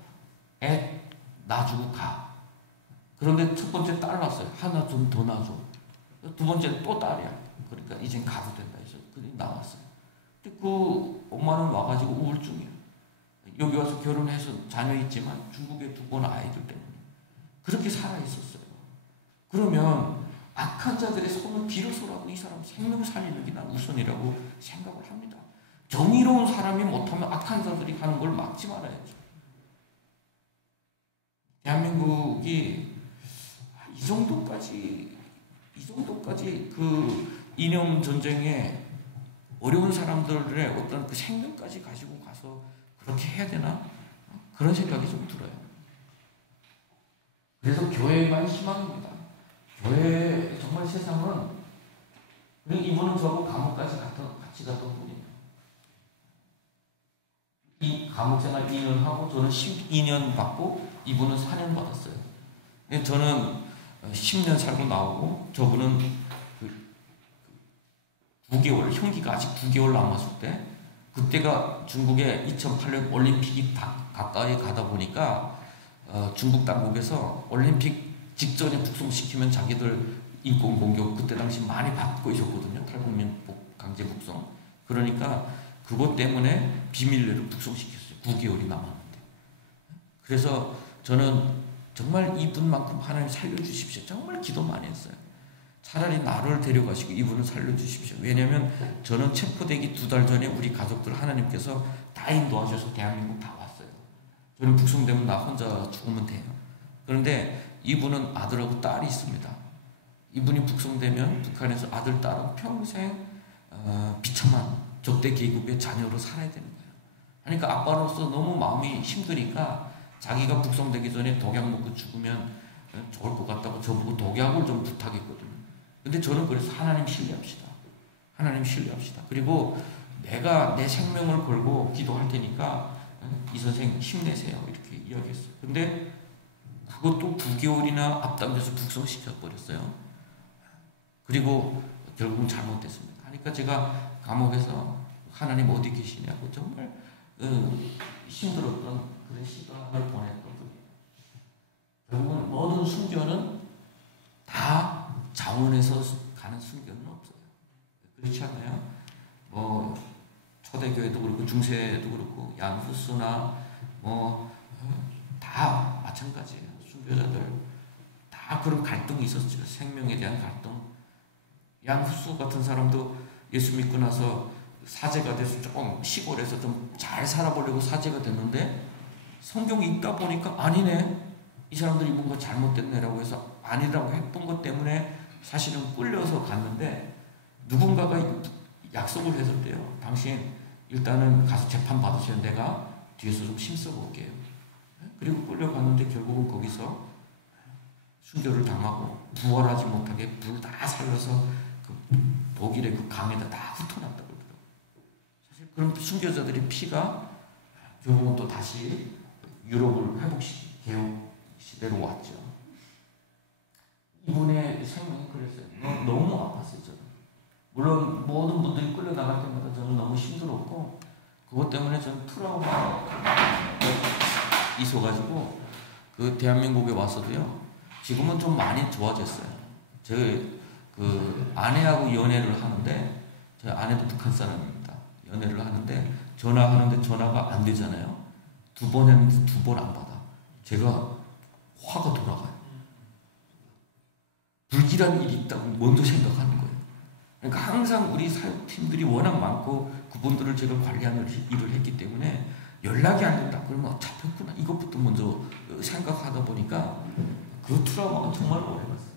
애 놔주고 가. 그런데 첫 번째 딸 낳았어요. 하나 좀 더 놔줘. 두 번째는 또 딸이야. 그러니까 이젠 가도 된다 해서 그게 나왔어요. 근데 그 엄마는 와가지고 우울증이에요. 여기 와서 결혼해서 자녀 있지만 중국에 두고 온 아이들 때문에 그렇게 살아 있었어요. 그러면 악한 자들의 손을 빌어서라도 이 사람 생명 살리는 게 난 우선이라고 생각을 합니다. 정의로운 사람이 못하면 악한 자들이 하는 걸 막지 말아야죠. 대한민국이 이 정도까지 그 이념 전쟁에 어려운 사람들의 어떤 그 생명까지 가지고 가서 그렇게 해야 되나? 그런 생각이 좀 들어요. 그래서 교회만 희망입니다. 교회 정말 세상은, 그리고 이분은 저하고 감옥까지 같이 갔던 분이에요. 이 감옥 생활 2년 하고 저는 12년 받고 이분은 4년 받았어요. 저는 10년 살고 나오고 저분은 9개월, 형기가 아직 9개월 남았을 때, 그때가 중국의 2008년 올림픽이 가까이 가다 보니까 중국 당국에서 올림픽 직전에 북송시키면 자기들 인권 공격 그때 당시 많이 받고 있었거든요. 탈북민 강제 북송. 그러니까 그것 때문에 비밀리로 북송시켰어요. 9개월이 남았는데. 그래서 저는 정말 이분만큼 하나님 살려주십시오. 정말 기도 많이 했어요. 차라리 나를 데려가시고 이분을 살려주십시오. 왜냐하면 저는 체포되기 2달 전에 우리 가족들 하나님께서 다 인도하셔서 대한민국 다 왔어요. 저는 북송되면 나 혼자 죽으면 돼요. 그런데 이분은 아들하고 딸이 있습니다. 이분이 북송되면 북한에서 아들, 딸은 평생 비참한 적대 계급의 자녀로 살아야 되는 거예요. 그러니까 아빠로서 너무 마음이 힘드니까 자기가 북송되기 전에 독약 먹고 죽으면 좋을 것 같다고 저보고 독약을 좀 부탁했거든요. 근데 저는 그래서 하나님 신뢰합시다. 하나님 신뢰합시다. 그리고 내가 내 생명을 걸고 기도할 테니까 이 선생 힘내세요. 이렇게 이야기했어요. 근데 그것도 9개월이나 앞당겨서 북송시켜버렸어요. 그리고 결국은 잘못됐습니다. 그러니까 제가 감옥에서 하나님 어디 계시냐고 정말 힘들었던 그런 시간을 보냈던 분이에요. 결국은 모든 순교는 다 자원에서 가는 순교는 없어요. 그렇지 않나요? 뭐 초대교회도 그렇고 중세도 그렇고 양후스나 다 마찬가지예요. 순교자들 다 그런 갈등이 있었죠. 생명에 대한 갈등. 양후스 같은 사람도 예수 믿고 나서 사제가 돼서 조금 시골에서 좀 잘 살아보려고 사제가 됐는데 성경이 읽다 보니까 아니네. 이 사람들이 뭔가 잘못됐네라고 해서 아니라고 했던 것 때문에 사실은 끌려서 갔는데 누군가가 약속을 했었대요. 당신 일단은 가서 재판 받으세요. 내가 뒤에서 좀 힘써 볼게요. 그리고 끌려갔는데 결국은 거기서 순교를 당하고 부활하지 못하게 불 다 살려서 그 독일의 그 강에다 다 흩어놨다고 그러더라고요. 사실 그런 순교자들의 피가 결국은 또 다시 유럽을 개혁 시대로 왔죠. 이분의 생명이 그랬어요. 너무 아팠어요. 저는. 물론 모든 분들이 끌려나갈 때마다 저는 너무 힘들었고 그것 때문에 저는 트라우마가 있어가지고 그 대한민국에 와서도요. 지금은 좀 많이 좋아졌어요. 제 그 아내하고 연애를 하는데 제 아내도 북한 사람입니다. 연애를 하는데 전화하는데 전화가 안 되잖아요. 2번 했는데 2번 안 받아. 제가 화가 돌아가요. 불길한 일이 있다고 먼저 생각하는 거예요. 그러니까 항상 우리 사역팀들이 워낙 많고 그분들을 제가 관리하는 일을 했기 때문에 연락이 안 된다. 그러면 잡혔구나. 이것부터 먼저 생각하다 보니까 그 트라우마가 정말 오래 갔어요.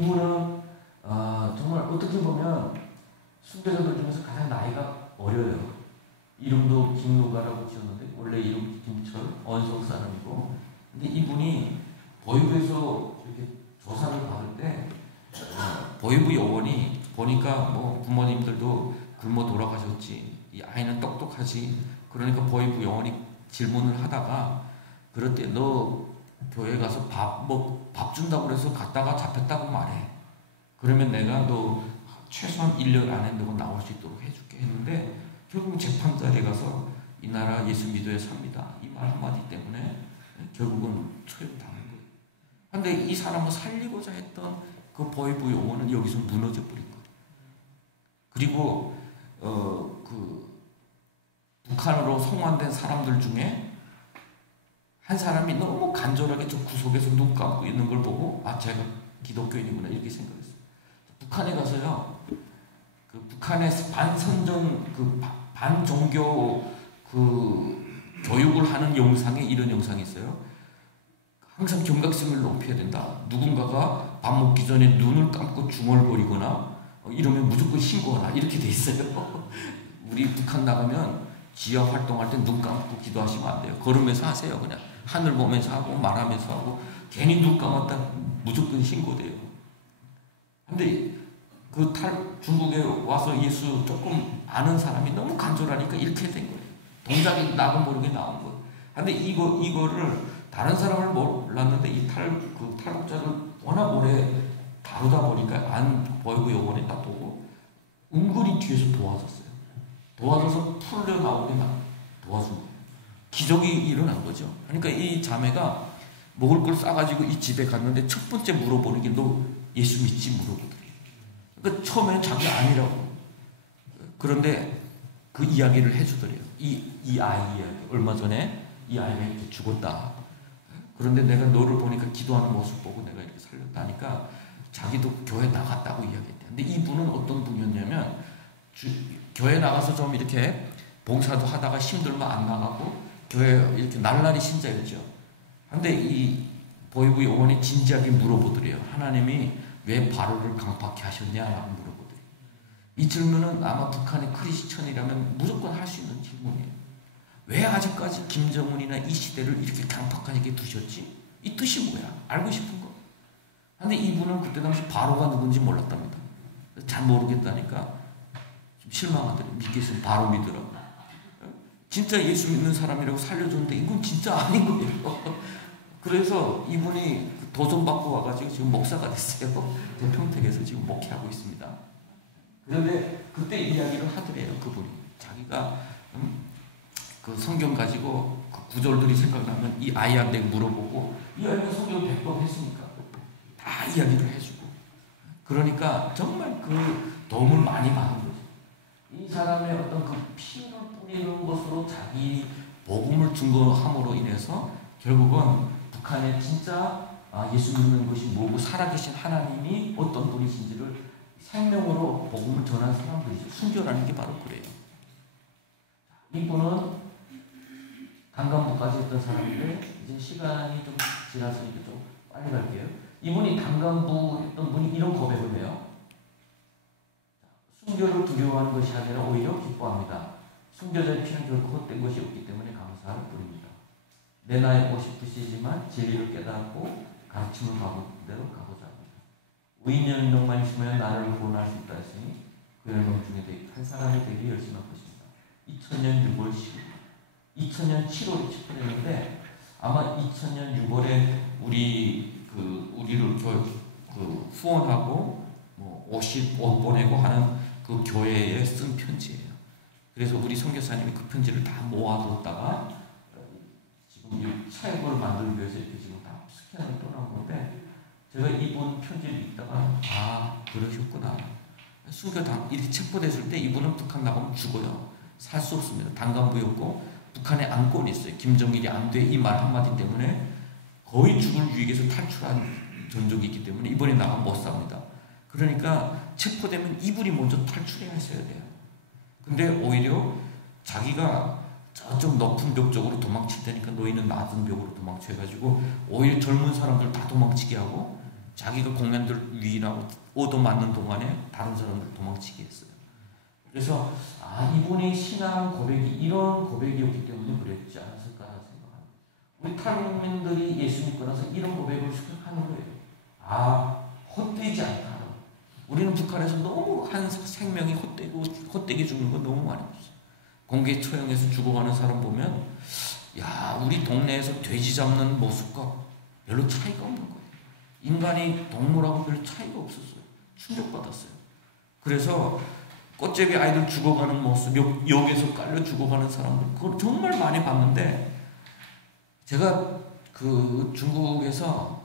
이분은 정말 어떻게 보면 순교자들 중에서 가장 나이가 어려요. 이름도 김누가라고 지었는데 원래 이름 김철, 언성 사람이고 근데 이분이 보육에서 이렇게 조사를 받을 때 보육부 요원이 보니까 뭐 부모님들도 굶어 돌아가셨지 이 아이는 똑똑하지 그러니까 보육부 요원이 질문을 하다가 그럴 때 너 교회 가서 밥 준다고 그래서 갔다가 잡혔다고 말해. 그러면 내가 너 최소한 1년 안에 너가 나올 수 있도록 해줄게 했는데 결국 재판자리에 가서 이 나라 예수 믿어야 삽니다. 이 말 한마디 때문에 결국은 처형당한 거예요. 근데 이 사람을 살리고자 했던 그 보위부 요원은 여기서 무너져 버린 거예요. 그리고 그 북한으로 송환된 사람들 중에 한 사람이 너무 간절하게 저 구석에서 눈 감고 있는 걸 보고 제가 기독교인이구나 이렇게 생각했어요. 북한에 가서요. 그 북한의 반선전 그 반종교 그 교육을 하는 영상에 이런 영상이 있어요. 항상 경각심을 높여야 된다. 누군가가 밥 먹기 전에 눈을 감고 중얼거리거나 이러면 무조건 신고하라 이렇게 돼 있어요. 우리 북한 나가면 지하 활동할 때 눈 감고 기도하시면 안 돼요. 걸으면서 하세요. 그냥 하늘 보면서 하고 말하면서 하고 괜히 눈 감았다 무조건 신고돼요. 근데 그 중국에 와서 예수 조금 아는 사람이 너무 간절하니까 이렇게 된 거예요. 동작이 나도 모르게 나온 거예요. 근데 이거를 다른 사람을 몰랐는데 이 탈북자를 워낙 오래 다루다 보니까 안 보이고 요번에 딱 보고 은근히 뒤에서 도와줬어요. 도와줘서 풀려 나오게 도와준 거예요. 기적이 일어난 거죠. 그러니까 이 자매가 먹을 걸 싸가지고 이 집에 갔는데 첫 번째 물어보는 게 너 예수 믿지 물어보더래요. 그러니까 처음에는 자기 아니라고. 그런데 그 이야기를 해주더래요. 이 아이 이야기. 얼마 전에 이 아이가 이렇게 죽었다. 그런데 내가 너를 보니까 기도하는 모습 보고 내가 이렇게 살렸다니까 자기도 교회 나갔다고 이야기했대. 근데 이분은 어떤 분이었냐면 교회 나가서 좀 이렇게 봉사도 하다가 힘들면 안 나가고 교회 이렇게 날라리 신자였죠. 근데 이 보위부 요원이 진지하게 물어보더래요. 하나님이 왜 바로를 강팍케 하셨냐라고 물어보더래요. 이 질문은 아마 북한의 크리스천이라면 무조건 할 수 있는 질문이에요. 왜 아직까지 김정은이나 이 시대를 이렇게 강팍하게 두셨지? 이 뜻이 뭐야? 알고 싶은 거. 근데 이분은 그때 당시 바로가 누군지 몰랐답니다. 잘 모르겠다니까 좀 실망하더래요. 믿겠으면 바로 믿으라고. 진짜 예수 믿는 사람이라고 살려줬는데 이건 진짜 아닌 거예요. 그래서 이분이 도전받고 와가지고 지금 목사가 됐어요. 평택에서 지금 목회하고 있습니다. 그런데 그때 이야기를 하더래요. 그분이. 자기가 그 성경 가지고 그 구절들이 생각나면 이 아이한테 물어보고 이 아이가 성경 100번 했으니까 다 이야기를 해주고 그러니까 정말 그 도움을 많이 받은 거죠. 이 사람의 어떤 그 피를 뿌리는 것으로 자기 복음을 증거함으로 인해서 결국은 북한에 진짜 예수 믿는 것이 뭐고 살아계신 하나님이 어떤 분이신지를 생명으로 복음을 전한 사람들이죠. 순교라는 게 바로 그래요. 이분은 단간부까지 했던 사람인데 이제 시간이 좀 지났으니까 좀 빨리 갈게요. 이분이 단간부 했던 분이 이런 고백을 해요. 순교를 두려워하는 것이 아니라 오히려 기뻐합니다. 순교자의 피는 결코 헛된 것이 없기 때문에 감사를 부릅니다. 내 나의 옷이 부시지만 진리를 깨닫고 가르침을 받은 대로 가고자 합니다. 의인의 능력만 있으면 나를 구원할 수 있다 했으니 그 열명 중에 한 사람이 되기 열심할 것입니다. 2000년 6월 10일, 2000년 7월에 집회했는데 아마 2000년 6월에 우리를 후원하고 옷 보내고 하는 그 교회에 쓴 편지예요. 그래서 우리 선교사님이 그 편지를 다 모아뒀다가 지금 이 차역을 만들기 위해서 이렇게 지금 다 스캔을 떠난 건데, 제가 이분 편지를 읽다가 그러셨구나. 순교당 이렇게 체포됐을 때 이분은 북한 나가면 죽어요. 살 수 없습니다. 단간부였고 북한에 안건이 있어요. 김정일이 안 돼 이 말 한마디 때문에 거의 죽을 위기에서 탈출한 전적이 있기 때문에 이번에 나가면 못 삽니다. 그러니까 체포되면 이분이 먼저 탈출해야 했어야 돼요. 근데 오히려 자기가 저쪽 높은 벽 쪽으로 도망칠 테니까 너희는 낮은 벽으로 도망쳐가지고 오히려 젊은 사람들 다 도망치게 하고 자기가 공면들 위라고 얻어맞는 동안에 다른 사람들 도망치게 했어요. 그래서 이분의 신앙 고백이 이런 고백이었기 때문에 그랬지 않았을까 생각합니다. 우리 탈북민들이 예수 믿고 나서 이런 고백을 생각하는 거예요. 헛되지 않다. 우리는 북한에서 너무 한 생명이 헛되게 죽는 거 너무 많이 봤어요. 공개 처형에서 죽어가는 사람 보면 우리 동네에서 돼지 잡는 모습과 별로 차이가 없는 거예요. 인간이 동물하고 별로 차이가 없었어요. 충격받았어요. 그래서 꽃제비 아이들 죽어가는 모습, 역에서 깔려 죽어가는 사람들 그걸 정말 많이 봤는데, 제가 그 중국에서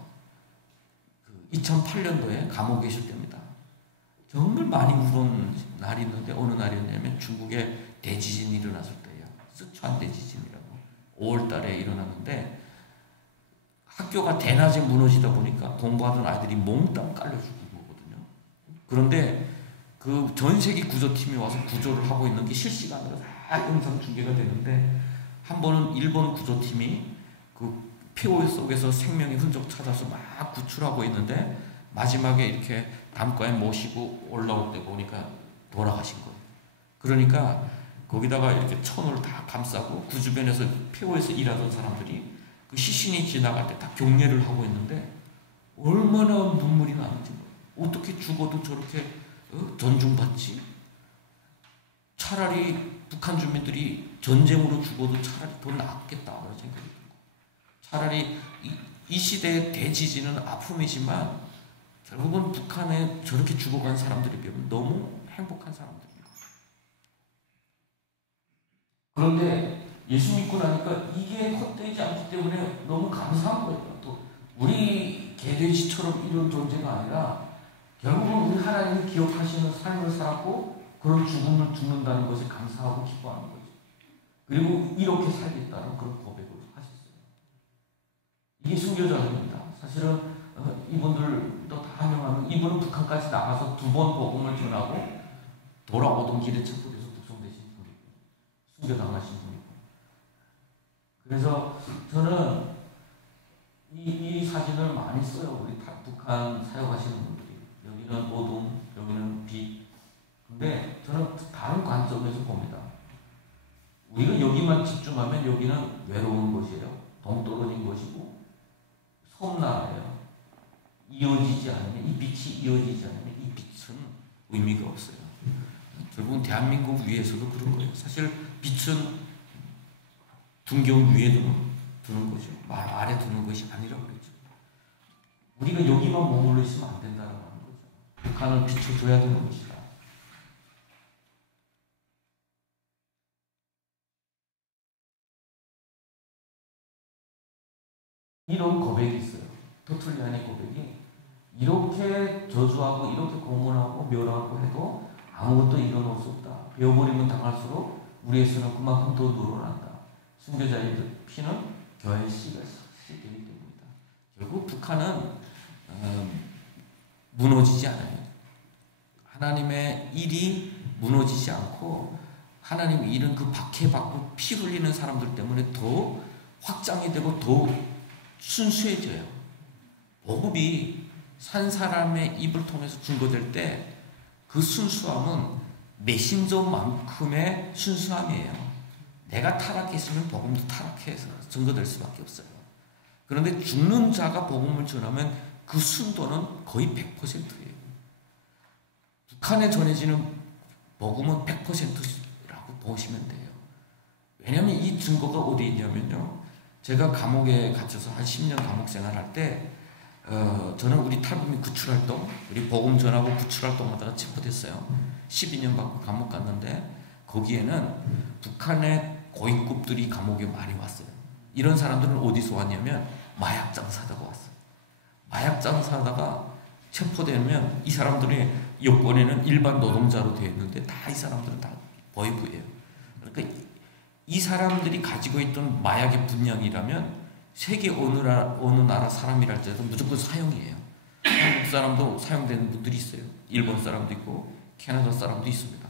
2008년도에 감옥에 계실 때입니다. 정말 많이 울은 날이 있는데 어느 날이었냐면 중국에 대지진이 일어났을 때예요. 쓰촨 대지진이라고 5월 달에 일어났는데 학교가 대낮에 무너지다 보니까 공부하던 아이들이 몽땅 깔려 죽은 거거든요. 그런데 그 전 세계 구조팀이 와서 구조를 하고 있는 게 실시간으로 다 영상 중계가 되는데, 한 번은 일본 구조팀이 그 폐허 속에서 생명의 흔적 찾아서 막 구출하고 있는데 마지막에 이렇게 담가에 모시고 올라올 때 보니까 돌아가신 거예요. 그러니까 거기다가 이렇게 천을 다 감싸고 그 주변에서 폐허에서 일하던 사람들이 그 시신이 지나갈 때 다 경례를 하고 있는데 얼마나 눈물이 나는지, 어떻게 죽어도 저렇게 존중받지? 차라리 북한 주민들이 전쟁으로 죽어도 차라리 더 낫겠다는 생각이 들고, 차라리 이 시대의 대지진은 아픔이지만 결국은 북한에 저렇게 죽어간 사람들이 비하면 너무 행복한 사람들입니다. 그런데 예수 믿고 나니까 이게 헛되지 않기 때문에 너무 감사한 거예요. 또 우리 개돼지처럼 이런 존재가 아니라 결국은 우리 하나님이 기억하시는 삶을 살았고 그런 죽음을 죽는다는 것에 감사하고 기뻐하는 거죠. 그리고 이렇게 살겠다는 그런 고백을 하셨어요. 이게 순교자입니다. 사실은 이분들도 다 하명하면 이분은 북한까지 나가서 2번 복음을 전하고 돌아오던 길에 체포돼서 북송되신 분이고 순교당하신 분이고, 그래서 저는 이 사진을 많이 써요. 우리 북한 사역하시는 분들이. 여기는 어둠, 여기는 빛. 근데 저는 다른 관점에서 봅니다. 우리가 여기만 집중하면 여기는 외로운 곳이에요. 동떨어진 곳이고 섬나라예요. 이어지지 않으면, 이 빛이 이어지지 않으면 이 빛은 의미가 없어요. 결국은 대한민국 위에서도 그런 거예요. 사실 빛은 등경 위에 두는 거죠. 말 아래 두는 것이 아니라고 그러죠. 우리가 여기만 머물러 있으면 안 된다는 거죠. 북한을 비춰줘야 되는 것이다. 이런 고백이 있어요. 터툴리안의 고백이 이렇게 저주하고 이렇게 고문하고 멸하고 해도 아무것도 일어날 수 없다. 베어버리면 당할수록 우리의 수는 그만큼 더 늘어난다. 순교자의 피는 교회의 씨가 되기 때문이다. 결국 북한은 무너지지 않아요. 하나님의 일이 무너지지 않고 하나님의 일은 그 박해받고 피 흘리는 사람들 때문에 더 확장이 되고 더 순수해져요. 복음이 산 사람의 입을 통해서 증거될 때 그 순수함은 메신저만큼의 순수함이에요. 내가 타락했으면 복음도 타락해서 증거될 수밖에 없어요. 그런데 죽는 자가 복음을 전하면 그 순도는 거의 100%예요. 북한에 전해지는 복음은 100%라고 보시면 돼요. 왜냐하면 이 증거가 어디 있냐면요. 제가 감옥에 갇혀서 한 10년 감옥 생활할 때 저는 우리 탈북민 구출활동, 우리 복음 전하고 구출활동하다가 체포됐어요. 12년 받고 감옥 갔는데 거기에는 북한의 고위급들이 감옥에 많이 왔어요. 이런 사람들은 어디서 왔냐면 마약 장사하다가 왔어요. 마약 장사하다가 체포되면 이 사람들의 여권에는 일반 노동자로 되어 있는데 다 이 사람들은 다 보이부예요. 그러니까 이 사람들이 가지고 있던 마약의 분량이라면 세계 어느 나라 사람이랄지라도 무조건 사형이에요. 한국 사람도 사형되는 분들이 있어요. 일본 사람도 있고 캐나다 사람도 있습니다.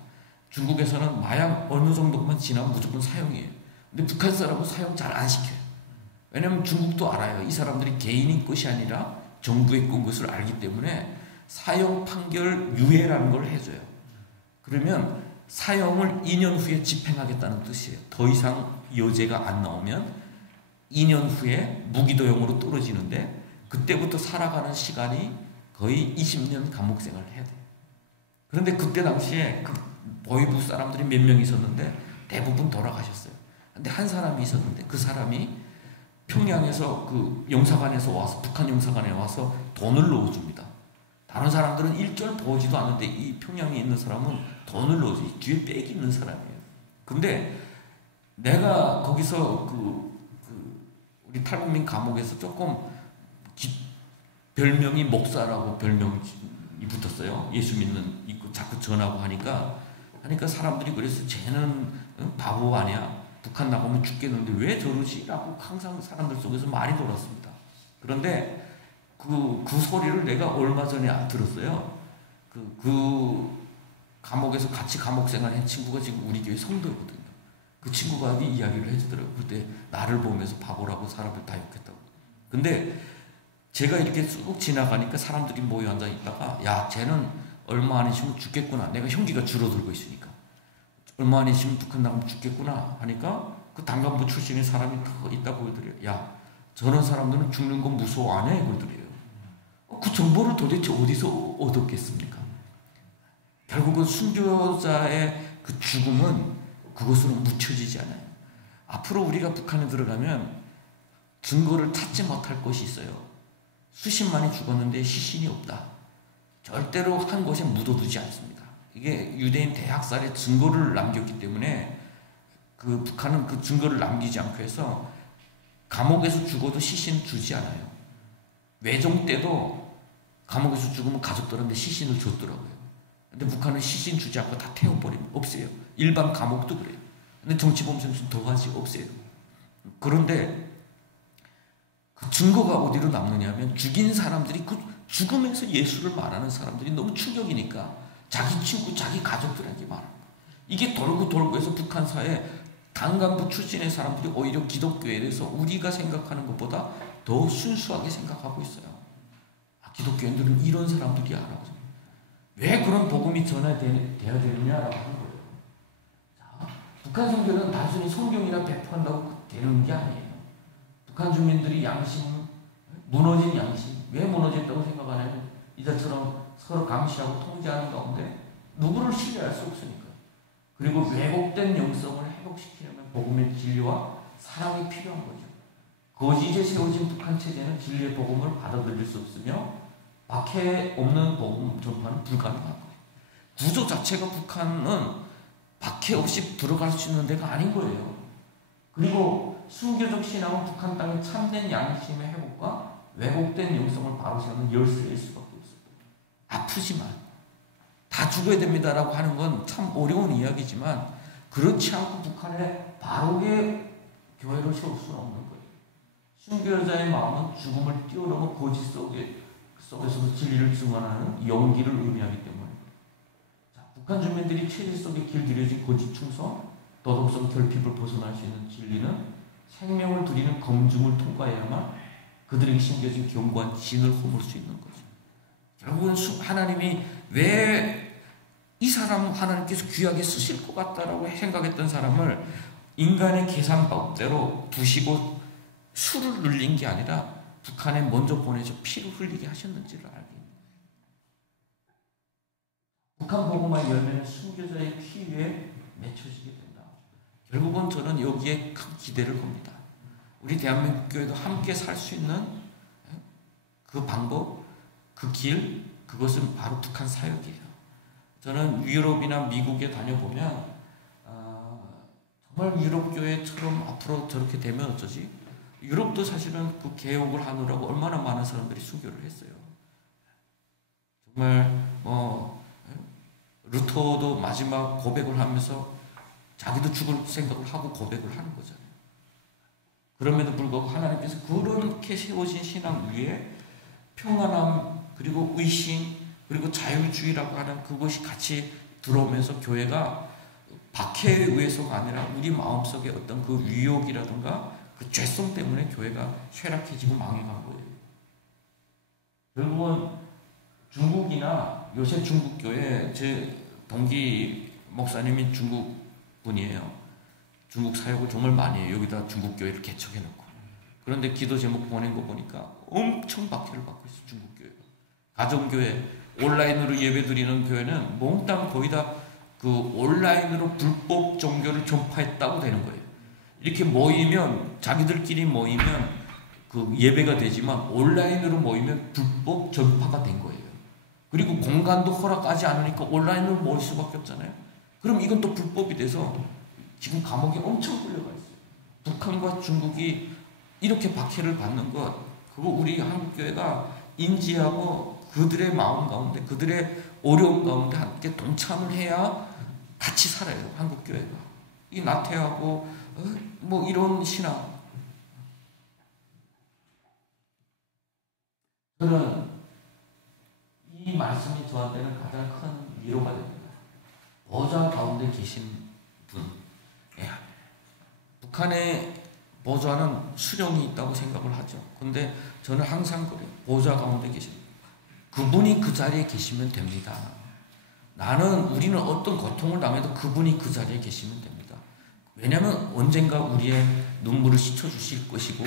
중국에서는 마약 어느 정도만 지나면 무조건 사형이에요. 근데 북한 사람은 사형 잘 안 시켜요. 왜냐하면 중국도 알아요. 이 사람들이 개인의 것이 아니라 정부의 것을 알기 때문에 사형 판결 유예라는 걸 해줘요. 그러면 사형을 2년 후에 집행하겠다는 뜻이에요. 더 이상 여죄가 안 나오면 2년 후에 무기도용으로 떨어지는데 그때부터 살아가는 시간이 거의 20년 감옥 생활을 해야 돼요. 그런데 그때 당시에 그 보위부 사람들이 몇 명 있었는데 대부분 돌아가셨어요. 근데 한 사람이 있었는데 그 사람이 평양에서 그 영사관에서 와서 북한 영사관에 와서 돈을 넣어줍니다. 다른 사람들은 일절 보지도 않는데 이 평양에 있는 사람은 돈을 넣어줘요. 뒤에 백이 있는 사람이에요. 근데 내가 거기서 우리 탈북민 감옥에서 조금 별명이 목사라고 별명이 붙었어요. 예수 믿는 자꾸 전하고 하니까 사람들이 그래서 쟤는 바보 아니야. 북한 나가면 죽겠는데 왜 저러지? 라고 항상 사람들 속에서 말이 돌았습니다. 그런데 그 소리를 내가 얼마 전에 들었어요. 그 감옥에서 같이 감옥 생활한 친구가 지금 우리 교회 성도거든요. 그 친구가 이야기를 해주더라고요. 그때 나를 보면서 바보라고 사람을 다 욕했다고. 근데 제가 이렇게 쑥 지나가니까 사람들이 모여 앉아 있다가 야, 쟤는 얼마 안 있으면 죽겠구나. 내가 흉기가 줄어들고 있으니까. 얼마 안 있으면 북한 나가면 죽겠구나 하니까 그 당간부 출신의 사람이 더 있다고 그러더래요. 야, 저런 사람들은 죽는 건 무서워 안 해? 그러더래요. 그 정보를 도대체 어디서 얻었겠습니까? 결국은 순교자의 그 죽음은 그것으로 묻혀지지 않아요. 앞으로 우리가 북한에 들어가면 증거를 찾지 못할 것이 있어요. 수십만이 죽었는데 시신이 없다. 절대로 한 곳에 묻어두지 않습니다. 이게 유대인 대학살의 증거를 남겼기 때문에 그 북한은 그 증거를 남기지 않고 해서 감옥에서 죽어도 시신 주지 않아요. 외종 때도 감옥에서 죽으면 가족들한테 시신을 줬더라고요. 근데 북한은 시신 주지 않고 다 태워버리면 없어요. 일반 감옥도 그래요. 근데 정치범죄는 더 가지 없어요. 그런데 그 증거가 어디로 남느냐면 죽인 사람들이 그 죽으면서 예수를 말하는 사람들이 너무 충격이니까 자기 친구, 자기 가족들에게 말합니다. 이게 돌고 해서 북한 사회에 당간부 출신의 사람들이 오히려 기독교에 대해서 우리가 생각하는 것보다 더 순수하게 생각하고 있어요. 기독교인들은 이런 사람들이야라고. 왜 그런 복음이 전해야 되느냐라고 하는 거예요. 자, 북한 선교는 단순히 성경이나 배포한다고 되는 게 아니에요. 북한 주민들이 양심, 무너진 양심, 왜 무너졌다고 생각하냐면 이자처럼 서로 감시하고 통제하는 가운데 누구를 신뢰할 수 없으니까. 그리고 왜곡된 영성을 회복시키려면 복음의 진리와 사랑이 필요한 거죠. 거짓에 세워진 북한 체제는 진리의 복음을 받아들일 수 없으며 박해 없는 복음 전파는 불가능한 거예요. 구조 자체가 북한은 박해 없이 들어갈 수 있는 데가 아닌 거예요. 그리고 순교적 신앙은 북한 땅의 참된 양심의 회복과 왜곡된 영성을 바로 세우는 열쇠일 수밖에 없어요. 아프지만 다 죽어야 됩니다라고 하는 건 참 어려운 이야기지만 그렇지 않고 북한에 바르게 교회를 세울 수는 없는 거예요. 순교자의 마음은 죽음을 뛰어넘어 거짓 속에서도 진리를 증언하는 용기를 의미하기 때문에 자, 북한 주민들이 체질 속에 길들여진 거짓 충성, 도덕성 결핍을 벗어날 수 있는 진리는 생명을 드리는 검증을 통과해야만 그들에게 심겨진 견고한 진을 허물 수 있는 거죠. 결국은 하나님이 왜 이 사람 하나님께서 귀하게 쓰실 것 같다라고 생각했던 사람을 인간의 계산법대로 두시고 수를 늘린 게 아니라 북한에 먼저 보내서 피를 흘리게 하셨는지를 알게 됩니다. 북한 보고만 열면 순교자의 피 위에 맺혀지게 된다. 결국은 저는 여기에 큰 기대를 겁니다. 우리 대한민국 교회도 함께 살 수 있는 그 방법, 그 길, 그것은 바로 북한 사역이에요. 저는 유럽이나 미국에 다녀보면 정말 유럽 교회처럼 앞으로 저렇게 되면 어쩌지? 유럽도 사실은 그 개혁을 하느라고 얼마나 많은 사람들이 순교를 했어요. 정말 루터도 마지막 고백을 하면서 자기도 죽을 생각을 하고 고백을 하는 거잖아요. 그럼에도 불구하고 하나님께서 그렇게 세워진 신앙 위에 평안함, 그리고 의심, 그리고 자유주의라고 하는 그것이 같이 들어오면서 교회가 박해에 의해서가 아니라 우리 마음속에 어떤 그 위욕이라든가 그 죄성 때문에 교회가 쇠락해지고 망해간 거예요. 결국은 중국이나 요새 중국 교회, 제 동기 목사님이 중국 분이에요. 중국 사역을 정말 많이 해요. 여기다 중국 교회를 개척해놓고. 그런데 기도 제목 보낸 거 보니까 엄청 박해를 받고 있어요. 중국 교회가. 가정교회, 온라인으로 예배 드리는 교회는 몽땅 거의 다 그 온라인으로 불법 종교를 전파했다고 되는 거예요. 이렇게 모이면, 자기들끼리 모이면 그 예배가 되지만 온라인으로 모이면 불법 전파가 된 거예요. 그리고 공간도 허락하지 않으니까 온라인으로 모일 수밖에 없잖아요. 그럼 이건 또 불법이 돼서 지금 감옥에 엄청 끌려가 있어요. 북한과 중국이 이렇게 박해를 받는 것, 그거 우리 한국교회가 인지하고 그들의 마음 가운데, 그들의 어려움 가운데 함께 동참을 해야 같이 살아요. 한국교회가. 이 나태하고 뭐 이런 신앙. 저는 이 말씀이 저한테는 가장 큰 위로가 됩니다. 보좌 가운데 계신 분. 예. 북한의 보좌는 수령이 있다고 생각을 하죠. 근데 저는 항상 그래요. 보좌 가운데 계신 그분이 그 자리에 계시면 됩니다. 우리는 어떤 고통을 당해도 그분이 그 자리에 계시면 됩니다. 왜냐하면 언젠가 우리의 눈물을 씻어주실 것이고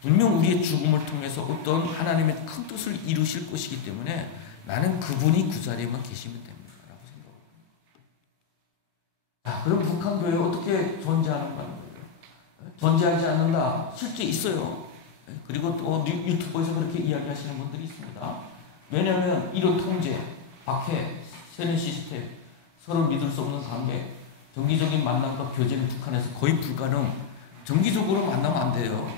분명 우리의 죽음을 통해서 어떤 하나님의 큰 뜻을 이루실 것이기 때문에 나는 그분이 그 자리에만 계시면 됩니다. 라고 생각합니다. 자, 그럼 북한 교회가 어떻게 존재하는 거예요? 존재하지 않는다. 실제 있어요. 그리고 또 유튜브에서 그렇게 이야기하시는 분들이 있습니다. 왜냐하면 이런 통제, 박해, 세뇌 시스템, 서로 믿을 수 없는 관계, 정기적인 만남과 교제는 북한에서 거의 불가능. 정기적으로 만나면 안 돼요.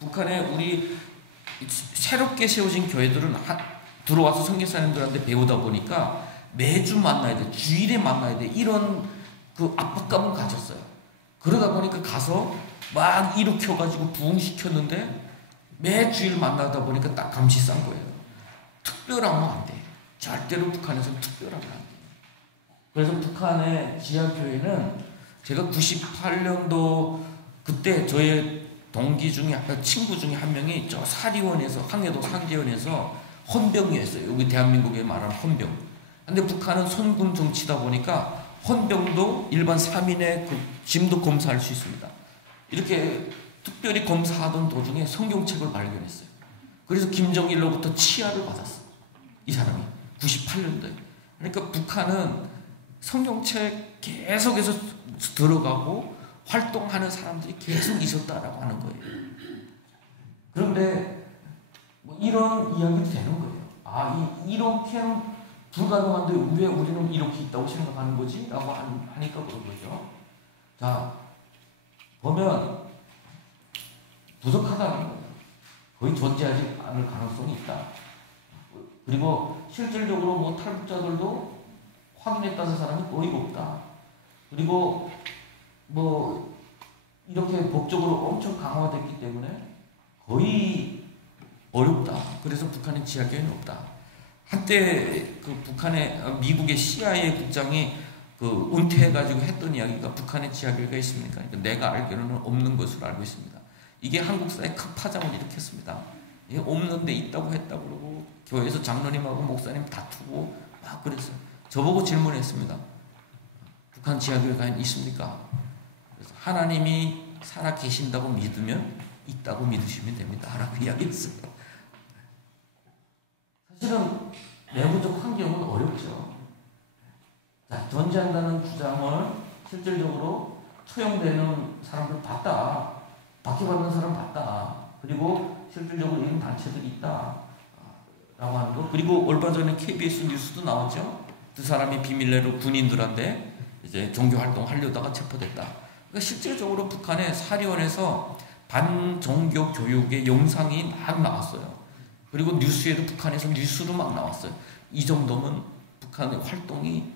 북한에 우리 새롭게 세워진 교회들은 들어와서 선교사님들한테 배우다 보니까 매주 만나야 돼. 주일에 만나야 돼. 이런 그 압박감을 가졌어요. 그러다 보니까 가서 막 일으켜가지고 부흥시켰는데 매주일 만나다 보니까 딱 감시 싼 거예요. 특별하면 안 돼. 절대로 북한에서는 특별하면 안 돼. 그래서 북한의 지하교회는 제가 98년도 그때 저의 동기 중에, 친구 중에 한 명이 저 사리원에서, 항해도 상계원에서 헌병이었어요. 여기 대한민국에 말하는 헌병. 근데 북한은 선군 정치다 보니까 헌병도 일반 3인의 그 짐도 검사할 수 있습니다. 이렇게 특별히 검사하던 도중에 성경책을 발견했어요. 그래서 김정일로부터 치하를 받았어. 이 사람이 98년도에. 그러니까 북한은 성경책 계속해서 들어가고 활동하는 사람들이 계속 있었다라고 하는 거예요. 그런데 뭐 이런 이야기도 되는 거예요. 이렇게는 불가능한데 왜 우리는 이렇게 있다고 생각하는 거지? 라고 하니까 그런 거죠. 자, 보면 부족하다는 거예요. 거의 존재하지 않을 가능성이 있다. 그리고 실질적으로 뭐 탈북자들도 확인했다는 사람이 거의 없다. 그리고 뭐 이렇게 법적으로 엄청 강화됐기 때문에 거의 어렵다. 그래서 북한의 지하교회는 없다. 한때 그 미국의 CIA 국장이 그 은퇴해가지고 했던 이야기가 북한의 지하교회가 있습니까? 그러니까 내가 알기로는 없는 것으로 알고 있습니다. 이게 한국사에 큰 파장을 일으켰습니다. 이게 없는데 있다고 했다고 그러고 교회에서 장로님하고 목사님 다투고 막 그랬어요. 저보고 질문했습니다. 북한 지하교회가 있습니까? 그래서 하나님이 살아 계신다고 믿으면 있다고 믿으시면 됩니다. 라고 이야기했어요. 사실은 내부적 환경은 어렵죠. 자, 존재한다는 주장을 실질적으로 처형되는 사람들 봤다. 박해받는 사람 봤다. 그리고 실질적으로 이런 단체들이 있다. 라고 하는 거. 그리고 얼마 전에 KBS 뉴스도 나왔죠. 두 사람이 비밀내로 군인들한테 이제 종교활동 하려다가 체포됐다. 그러니까 실질적으로 북한의 사리원에서 반종교 교육의 영상이 막 나왔어요. 그리고 뉴스에도 북한에서 뉴스로 막 나왔어요. 이 정도면 북한의 활동이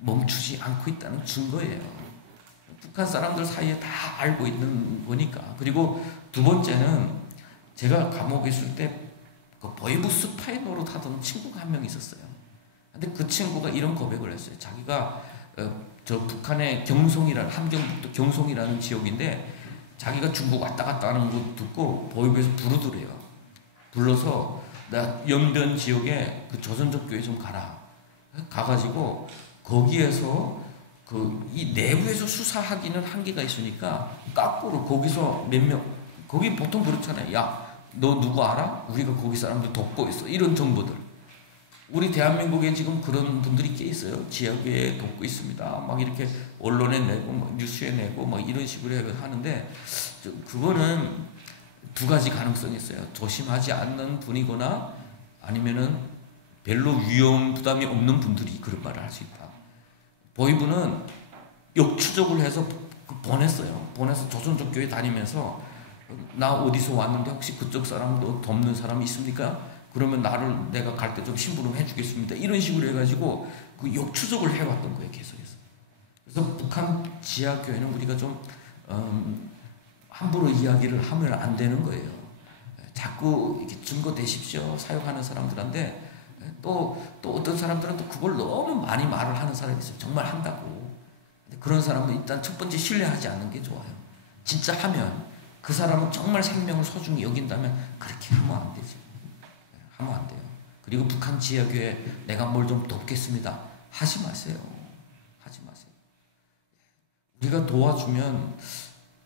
멈추지 않고 있다는 증거예요. 북한 사람들 사이에 다 알고 있는 거니까. 그리고 두 번째는 제가 감옥에 있을 때 그 보이브 스파이 노릇하던 친구가 한 명 있었어요. 근데 그 친구가 이런 고백을 했어요. 자기가 저 북한의 경송이라는 함경북도 경송이라는 지역인데 자기가 중국 왔다 갔다 하는 거 듣고 보이브에서 부르더래요. 불러서 나 영변 지역에 그 조선족 교회 좀 가라. 가가지고 거기에서 이 내부에서 수사하기는 한계가 있으니까 까꾸로 거기서 몇 명 거기 보통 그렇잖아요. 야, 너 누구 알아? 우리가 거기 사람들 돕고 있어. 이런 정보들. 우리 대한민국에 지금 그런 분들이 꽤 있어요. 지역에 돕고 있습니다. 막 이렇게 언론에 내고 막 뉴스에 내고 막 이런 식으로 하는데 그거는 두 가지 가능성이 있어요. 조심하지 않는 분이거나 아니면은 별로 위험 부담이 없는 분들이 그런 말을 할 수 있다. 보이브는 역추적을 해서 보냈어요. 보내서 조선족 교회 다니면서 나 어디서 왔는데 혹시 그쪽 사람도 돕는 사람이 있습니까? 그러면 내가 갈 때 좀 심부름 해주겠습니다. 이런 식으로 해가지고 그 역추적을 해왔던 거예요. 계속해서. 그래서 북한 지하교회는 우리가 좀 함부로 이야기를 하면 안 되는 거예요. 자꾸 이렇게 증거 대십시오. 사용하는 사람들한테 또 어떤 사람들은 또 그걸 너무 많이 말을 하는 사람이 있어요. 정말 한다고. 그런 사람은 일단 첫 번째 신뢰하지 않는 게 좋아요. 진짜 하면 그 사람은 정말 생명을 소중히 여긴다면 그렇게 하면 안 되죠. 하면 안 돼요. 그리고 북한 지하교회 내가 뭘 좀 돕겠습니다. 하지 마세요. 하지 마세요. 우리가 도와주면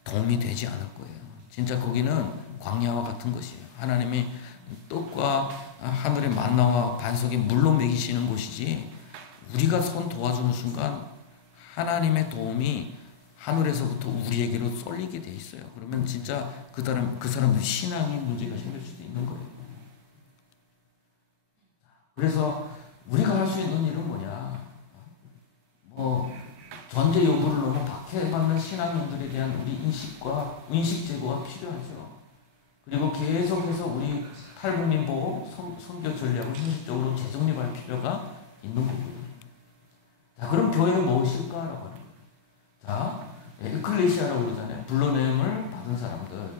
도움이 되지 않을 거예요. 진짜 거기는 광야와 같은 것이에요. 하나님이 떡과 하늘의 만나와 반석에 물로 먹이시는 곳이지 우리가 손 도와주는 순간 하나님의 도움이 하늘에서부터 우리에게로 쏠리게 돼 있어요. 그러면 진짜 그 사람들 신앙의 문제가 생길 수도 있는 거예요. 그래서 우리가 할 수 있는 일은 뭐냐? 존재 여부를 너무 박해받는 신앙인들에 대한 우리 인식 제고가 필요하죠. 그리고 계속해서 우리 탈북민 보호 선교 전략을 현실적으로 재정립할 필요가 있는 거고요. 자, 그럼 교회는 무엇일까라고 하는 거예요. 자, 에클레시아라고 그러잖아요. 불러냄을 받은 사람들,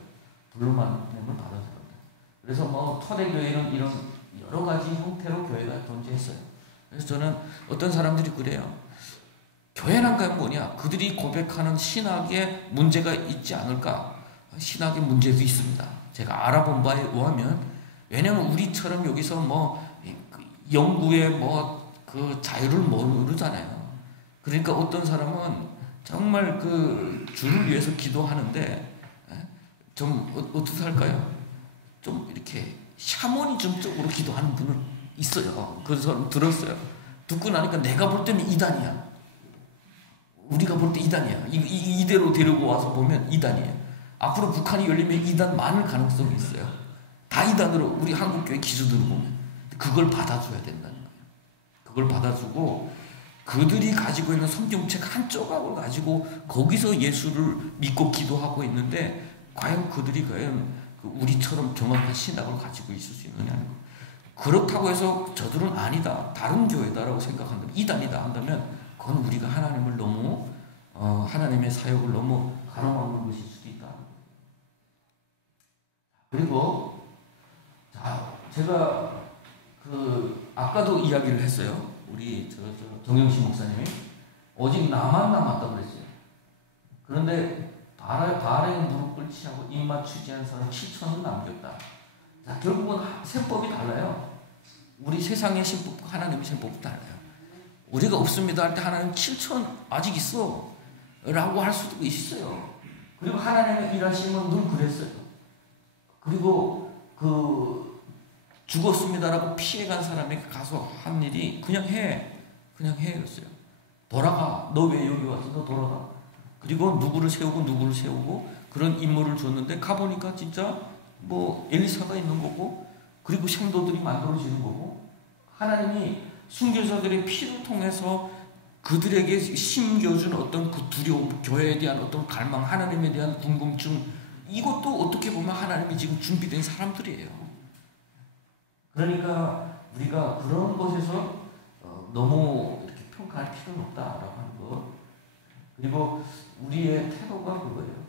불러냄을 받은 사람들. 그래서 초대교회는 이런 여러 가지 형태로 교회가 존재했어요. 그래서 저는 어떤 사람들이 그래요. 교회란 건 뭐냐? 그들이 고백하는 신학에 문제가 있지 않을까? 신학의 문제도 있습니다. 제가 알아본 바에 의하면, 왜냐면 우리처럼 여기서 연구에 그 자유를 모르잖아요. 그러니까 어떤 사람은 정말 그 주를 위해서 기도하는데, 좀 어떻게 할까요? 좀 이렇게 샤머니즘적으로 기도하는 분은 있어요. 그래서 들었어요. 듣고 나니까 내가 볼 때는 이단이야. 우리가 볼 때 이단이야. 이대로 데리고 와서 보면 이단이에요. 앞으로 북한이 열리면 이단 많을 가능성이 있어요. 다 이단으로 우리 한국교회 기준으로 보면 그걸 받아줘야 된다는 거예요. 그걸 받아주고 그들이 가지고 있는 성경책 한 조각을 가지고 거기서 예수를 믿고 기도하고 있는데 과연 그들이 우리처럼 정확한 신학을 가지고 있을 수 있느냐는 거예요. 그렇다고 해서 저들은 아니다, 다른 교회다라고 생각한다면, 이단이다 한다면 그건 우리가 하나님을 너무 하나님의 사역을 너무 가로막는 것일 수도 있다. 그리고 제가 아까도 이야기를 했어요. 우리 정영신 목사님이 오직 나만 남았다고 그랬어요. 그런데 바알에 무릎을 치하고 입 맞추지 않은 사람 7천은 남겼다. 자, 결국은 셈법이 달라요. 우리 세상의 셈법과 하나님의 셈법이 달라요. 우리가 없습니다 할 때 하나님 7천 아직 있어. 라고 할 수도 있어요. 그리고 하나님의 일하심은 늘 그랬어요. 그리고 죽었습니다라고 피해간 사람에게 가서 한 일이 그냥 해 그랬어요. 돌아가. 너 왜 여기 왔어? 너 돌아가. 그리고 누구를 세우고 그런 임무를 줬는데 가보니까 진짜 뭐 엘리사가 있는 거고, 그리고 생도들이 만들어지는 거고, 하나님이 순교자들의 피를 통해서 그들에게 심겨준 어떤 그 두려움, 교회에 대한 어떤 갈망, 하나님에 대한 궁금증, 이것도 어떻게 보면 하나님이 지금 준비된 사람들이에요. 그러니까 우리가 그런 것에서 너무 이렇게 평가할 필요는 없다라고 하는 것. 그리고 우리의 태도가 그거예요.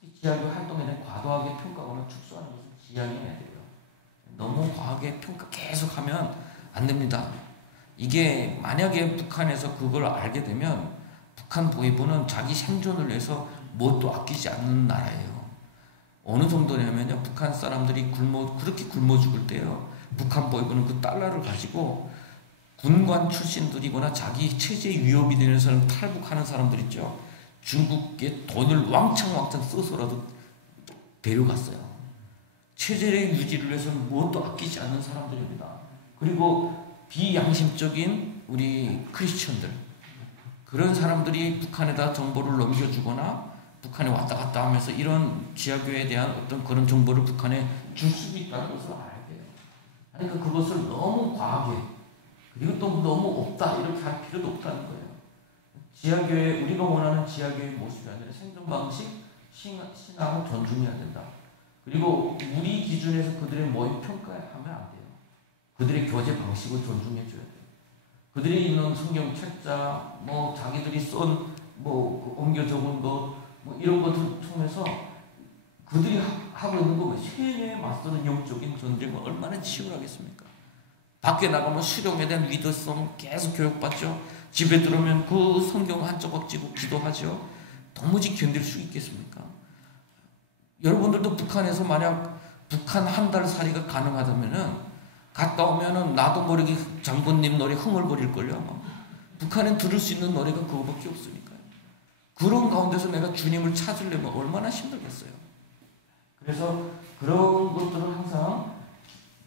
특히 지하교 활동에 대한 과도하게 평가하거나 축소하는 것은 지양해야 돼요. 너무 과하게 평가 계속하면 안 됩니다. 이게 만약에 북한에서 그걸 알게 되면 북한 보위부는 자기 생존을 위해서 뭣도 아끼지 않는 나라예요. 어느 정도냐면요, 북한 사람들이 그렇게 굶어 죽을 때요, 북한 보위부는 그 달러를 가지고 군관 출신들이거나 자기 체제에 위협이 되는 사람, 탈북하는 사람들 있죠. 중국에 돈을 왕창 써서라도 데려갔어요. 체제의 유지를 위해서는 무엇도 아끼지 않는 사람들입니다. 그리고 비양심적인 우리 크리스천들, 그런 사람들이 북한에다 정보를 넘겨주거나 북한에 왔다 갔다 하면서 이런 지하교회에 대한 어떤 그런 정보를 북한에 줄 수도 있다는 것을 알아야 돼요. 그러니까 그것을 너무 과하게, 그리고 또 너무 없다 이렇게 할 필요도 없다는 거예요. 지하교회, 우리가 원하는 지하교회 모습이 아니라 생존 방식, 신앙을 존중해야 된다. 그리고 우리 기준에서 그들의 모임 평가하면 안 돼요. 그들의 교제 방식을 존중해 줘야 돼요. 그들이 있는 성경 책자, 뭐 자기들이 쓴 뭐 옮겨 적은 것, 뭐 이런 것을 통해서 그들이 하고 있는 거, 세뇌에 맞서는 영적인 전쟁을 얼마나 치열하겠습니까? 밖에 나가면 수령에 대한 위대성 계속 교육받죠. 집에 들어오면 그 성경 한 조각 쥐고 기도하죠. 도무지 견딜 수 있겠습니까? 여러분들도 북한에서 만약 북한 한 달 살이가 가능하다면은 갔다 오면은 나도 모르게 장군님 노래 흥얼거릴걸요. 아마. 북한엔 들을 수 있는 노래가 그거밖에 없으니까요. 그런 가운데서 내가 주님을 찾으려면 얼마나 힘들겠어요. 그래서 그런 것들은 항상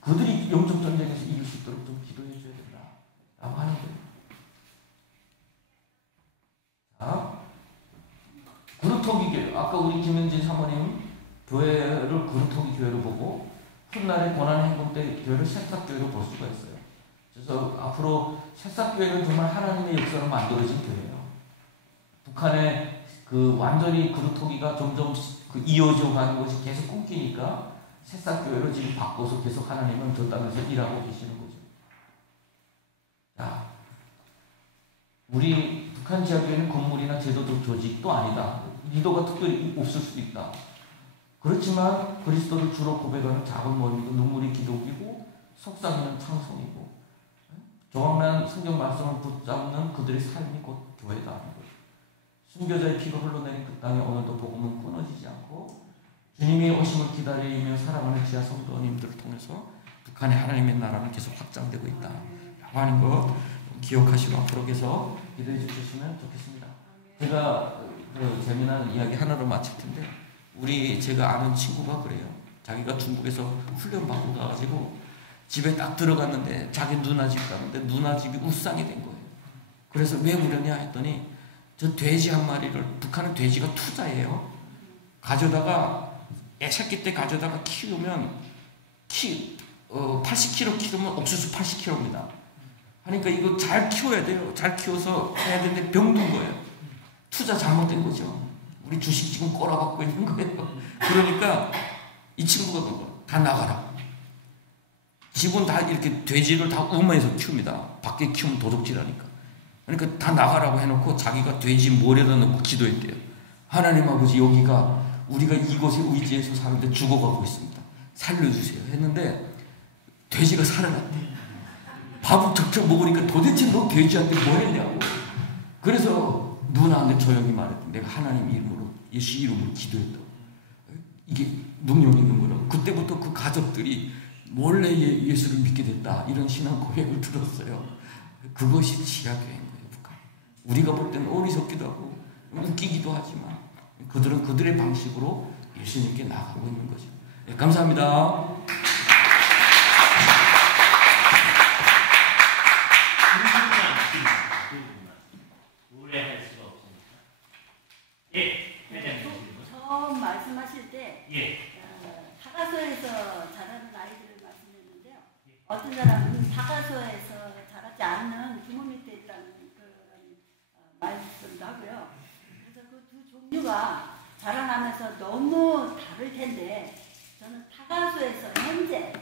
그들이 영적 전쟁에서 이길 수 있도록 좀 기도해 줘야 된다 라고 하는 거예요. 자, 그루터기 교회. 아까 우리 김영진 사모님 교회를 그루터기 교회로 보고 훗날의 고난행군 때 교회를 새싹교회로 볼 수가 있어요. 그래서 앞으로 새싹교회는 정말 하나님의 역사로 만들어진 교회예요. 북한의 그 완전히 그루터기가 점점 그 이어져 가는 것이 계속 끊기니까 새싹교회로 지금 바꿔서 계속 하나님은 저 땅에서 일하고 계시는 거죠. 자, 우리 북한 지하교회는 건물이나 제도적 조직도 아니다. 리더가 특별히 없을 수도 있다. 그렇지만 그리스도를 주로 고백하는 작은 모임이고 눈물이 기독이고 속삭이는 찬송이고 조각난 성경 말씀을 붙잡는 그들의 삶이 곧 교회다. 순교자의 피가 흘러내린 그 땅에 오늘도 복음은 끊어지지 않고 주님의 오심을 기다리며 살아가는 지하 성도님들을 통해서 북한의 하나님의 나라는 계속 확장되고 있다 라고 하는 거 기억하시고 앞으로 계속 기도해 주셨으면 좋겠습니다. 제가 그 재미난 이야기 하나로 마칠 텐데, 제가 아는 친구가 그래요. 자기가 중국에서 훈련 받고 가가지고 집에 딱 들어갔는데 자기 누나 집 가는데 누나 집이 우상이 된 거예요. 그래서 왜 그러냐 했더니 저 돼지 한 마리를, 북한은 돼지가 투자예요. 가져다가 새끼 때 가져다가 키우면 80kg 키우면 옥수수 80kg입니다. 그러니까 이거 잘 키워야 돼요. 잘 키워서 해야 되는데 병든 거예요. 투자 잘못된 거죠. 우리 주식 지금 꼬라박고 있는 거예요. 그러니까 이 친구가 다 나가라. 집은 다 이렇게 돼지를 다 우마에서 키웁니다. 밖에 키우면 도둑질하니까. 그러니까 다 나가라고 해놓고 자기가 돼지 모래다 넣고 기도했대요. 하나님 아버지, 여기가 우리가 이곳에 의지해서 사는데 죽어가고 있습니다. 살려주세요 했는데 돼지가 살아났대. 밥을 척척 먹으니까 도대체 너 돼지한테 뭐 했냐고. 그래서 누나한테 조용히 말했대. 내가 하나님 이름으로, 예수 이름으로 기도했다고. 이게 능력 있는 거라고. 그때부터 그 가족들이 몰래 예수를 믿게 됐다, 이런 신앙 고백을 들었어요. 그것이 지하교회인 거예요. 북한. 우리가 볼 때는 어리석기도 하고 웃기기도 하지만 그들은 그들의 방식으로 예수님께 나아가고 있는 거죠. 네, 감사합니다. 오래할 수가 없으니까. 예, 회장님. 처음 말씀하실 때 예. 타가소에서 자라는 아이들을 말씀했는데요. 어떤 사람은 타가소에서 자라지 않는 부모 밑에 있다는 그런 말씀도 하고요. 그래서 그 두 종류가 자라나면서 너무 다를 텐데 저는 타가소에서 현재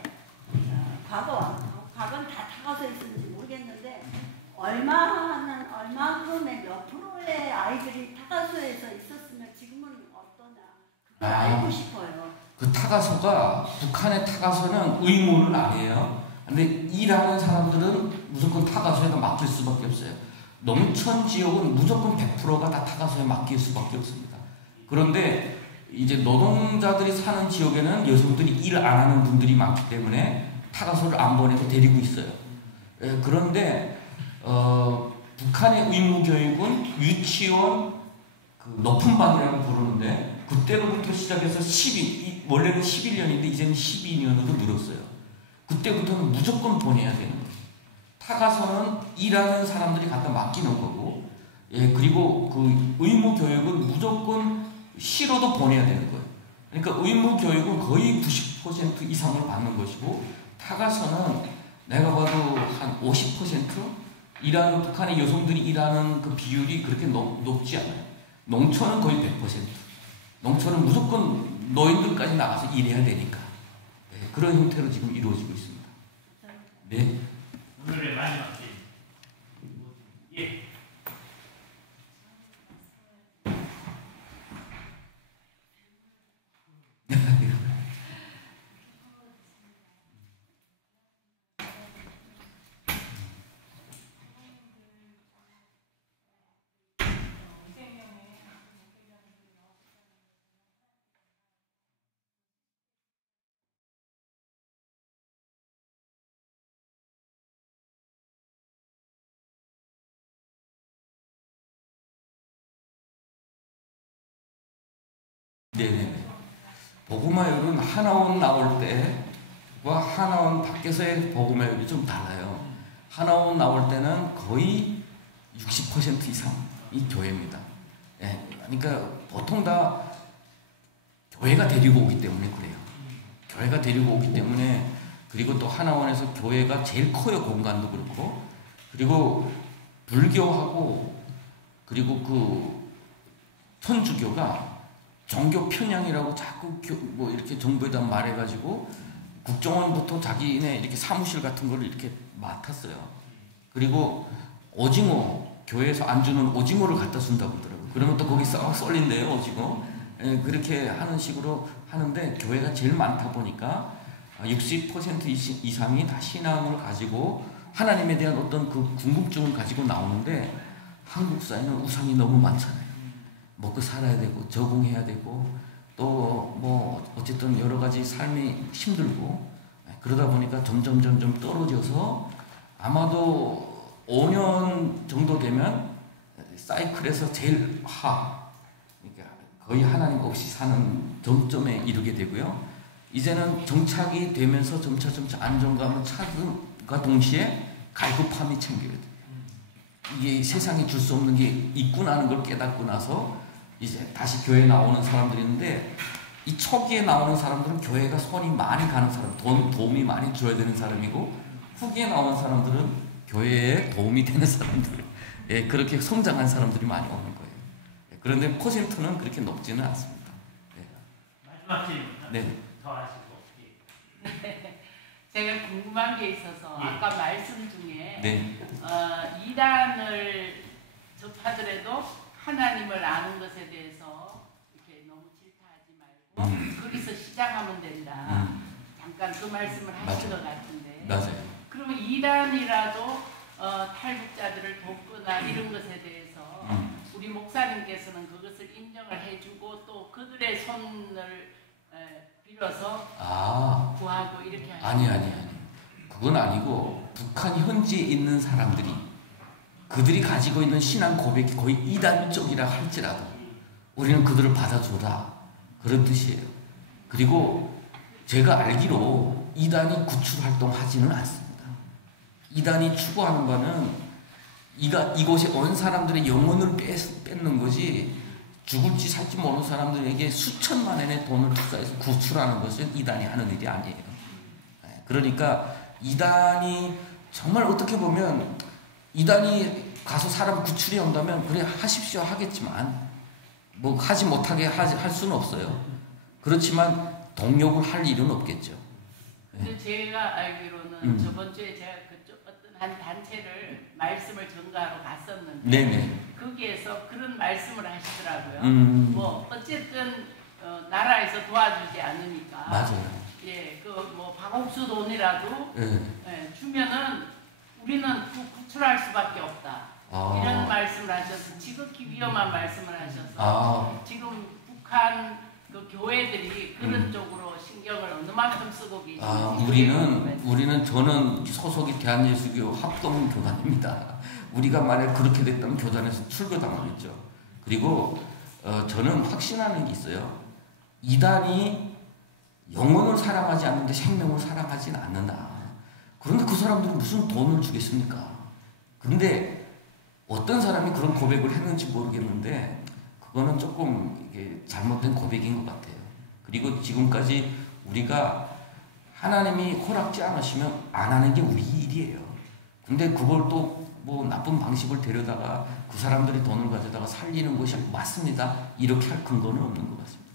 과거는 다 타가소에 있었는지 모르겠는데 얼마큼의 몇 프로의 아이들이 타가소에서 있었으면 지금은 어떠냐 그걸 알고 싶어요. 그 타가소가 북한의 타가소는 의무는 아니에요. 근데 일하는 사람들은 무조건 타가소에다 맡길 수밖에 없어요. 농촌 지역은 무조건 100%가 다 타가소에 맡길 수밖에 없습니다. 그런데 이제 노동자들이 사는 지역에는 여성들이 일 안 하는 분들이 많기 때문에 타가소를 안 보내고 데리고 있어요. 그런데 북한의 의무 교육은 유치원 그 높은 반이라고 부르는데 그때로부터 시작해서 원래는 11년인데 이제는 12년으로 늘었어요. 그때부터는 무조건 보내야 되는 거예요. 타가서는 일하는 사람들이 갖다 맡기는 거고, 그리고 그 의무 교육은 무조건 싫어도 보내야 되는 거예요. 그러니까 의무 교육은 거의 90% 이상을 받는 것이고, 타가서는 내가 봐도 한 50% 일하는 북한의 여성들이 일하는 그 비율이 그렇게 높지 않아요. 농촌은 거의 100%. 농촌은 무조건 노인들까지 나가서 일해야 되니까. 그런 형태로 지금 이루어지고 있습니다. 네. 오늘의 마지막 질문. 예. 네네. 복음화율은 하나원 나올 때와 하나원 밖에서의 복음화율이 좀 달라요. 하나원 나올 때는 거의 60% 이상이 교회입니다. 그러니까 보통 다 교회가 데리고 오기 때문에 그래요. 교회가 데리고 오기 때문에, 그리고 또 하나원에서 교회가 제일 커요. 공간도 그렇고. 그리고 불교하고 그리고 그 천주교가 종교 편향이라고 자꾸 뭐 이렇게 정부에다 말해가지고 국정원부터 자기네 이렇게 사무실 같은 걸 이렇게 맡았어요. 그리고 오징어, 교회에서 안 주는 오징어를 갖다 준다고 하더라고요. 그러면 또 거기 썰린대요, 오징어. 그렇게 하는 식으로 하는데, 교회가 제일 많다 보니까 60% 이상이 다 신앙을 가지고 하나님에 대한 어떤 그 궁금증을 가지고 나오는데, 한국 사회는 우상이 너무 많잖아요. 먹고 살아야 되고 적응해야 되고 또 뭐 어쨌든 여러 가지 삶이 힘들고, 그러다 보니까 점점 떨어져서 아마도 5년 정도 되면 사이클에서 제일 그러니까 거의 하나님 없이 사는 정점에 이르게 되고요. 이제는 정착이 되면서 점차 안정감을 찾음과 동시에 갈급함이 챙겨야 돼요. 이게 세상에 줄 수 없는 게 있구나 하는 걸 깨닫고 나서 이제 다시 교회에 나오는 사람들이 있는데, 이 초기에 나오는 사람들은 교회가 손이 많이 가는 사람, 도움이 많이 줘야 되는 사람이고, 후기에 나오는 사람들은 교회에 도움이 되는 사람들, 그렇게 성장한 사람들이 많이 오는 거예요. 그런데 퍼센트는 그렇게 높지는 않습니다. 마지막 질문. 네. 더 하시고. 예. 제가 궁금한 게 있어서 예. 아까 말씀 중에 네. 이단을 접하더라도 하나님을 아는 것에 대해서 이렇게 너무 질타하지 말고 거기서 시작하면 된다. 잠깐 그 말씀을 하신 것 같은데. 맞아요. 그러면 이단이라도 탈북자들을 돕거나 이런 것에 대해서 우리 목사님께서는 그것을 인정을 해주고 또 그들의 손을 빌어서 구하고 이렇게 하시죠. 아니. 그건 아니고, 북한 현지에 있는 사람들이 그들이 가지고 있는 신앙 고백이 거의 이단적이라 할지라도 우리는 그들을 받아주라 그런 뜻이에요. 그리고 제가 알기로 이단이 구출 활동하지는 않습니다. 이단이 추구하는 바는 이곳에 온 사람들의 영혼을 뺏는 거지 죽을지 살지 모르는 사람들에게 수천만 원의 돈을 투자해서 구출하는 것은 이단이 하는 일이 아니에요. 그러니까 이단이 정말 어떻게 보면 이단이 가서 사람 구출해 온다면 그래 하십시오 하겠지만 뭐 하지 못하게 할 수는 없어요. 그렇지만 동력을 할 일은 없겠죠. 근데 제가 알기로는 저번 주에 제가 그쪽 어떤 한 단체를 말씀을 전가하러 갔었는데 네네. 거기에서 그런 말씀을 하시더라고요. 음. 뭐 어쨌든 나라에서 도와주지 않으니까 맞아요. 예, 그 뭐 박옥수 돈이라도 네. 예, 주면은 우리는 구출할 수밖에 없다. 아. 이런 말씀을 하셔서 지극히 위험한 말씀을 하셔서 아. 지금 북한 그 교회들이 그런 쪽으로 신경을 어느 만큼 쓰고 계시는지. 우리는 저는 소속이 대한예수교 합동교단입니다. 우리가 만약 그렇게 됐다면 교단에서 출교당하겠죠. 그리고 저는 확신하는 게 있어요. 이단이 영혼을 사랑하지 않는데 생명을 사랑하지는 않는다. 그런데 그 사람들은 무슨 돈을 주겠습니까? 그런데 어떤 사람이 그런 고백을 했는지 모르겠는데 그거는 조금 이게 잘못된 고백인 것 같아요. 그리고 지금까지 우리가 하나님이 허락지 않으시면 안 하는 게 우리 일이에요. 근데 그걸 또 뭐 나쁜 방식을 데려다가 그 사람들이 돈을 가져다가 살리는 것이 맞습니다. 이렇게 할 근거는 없는 것 같습니다.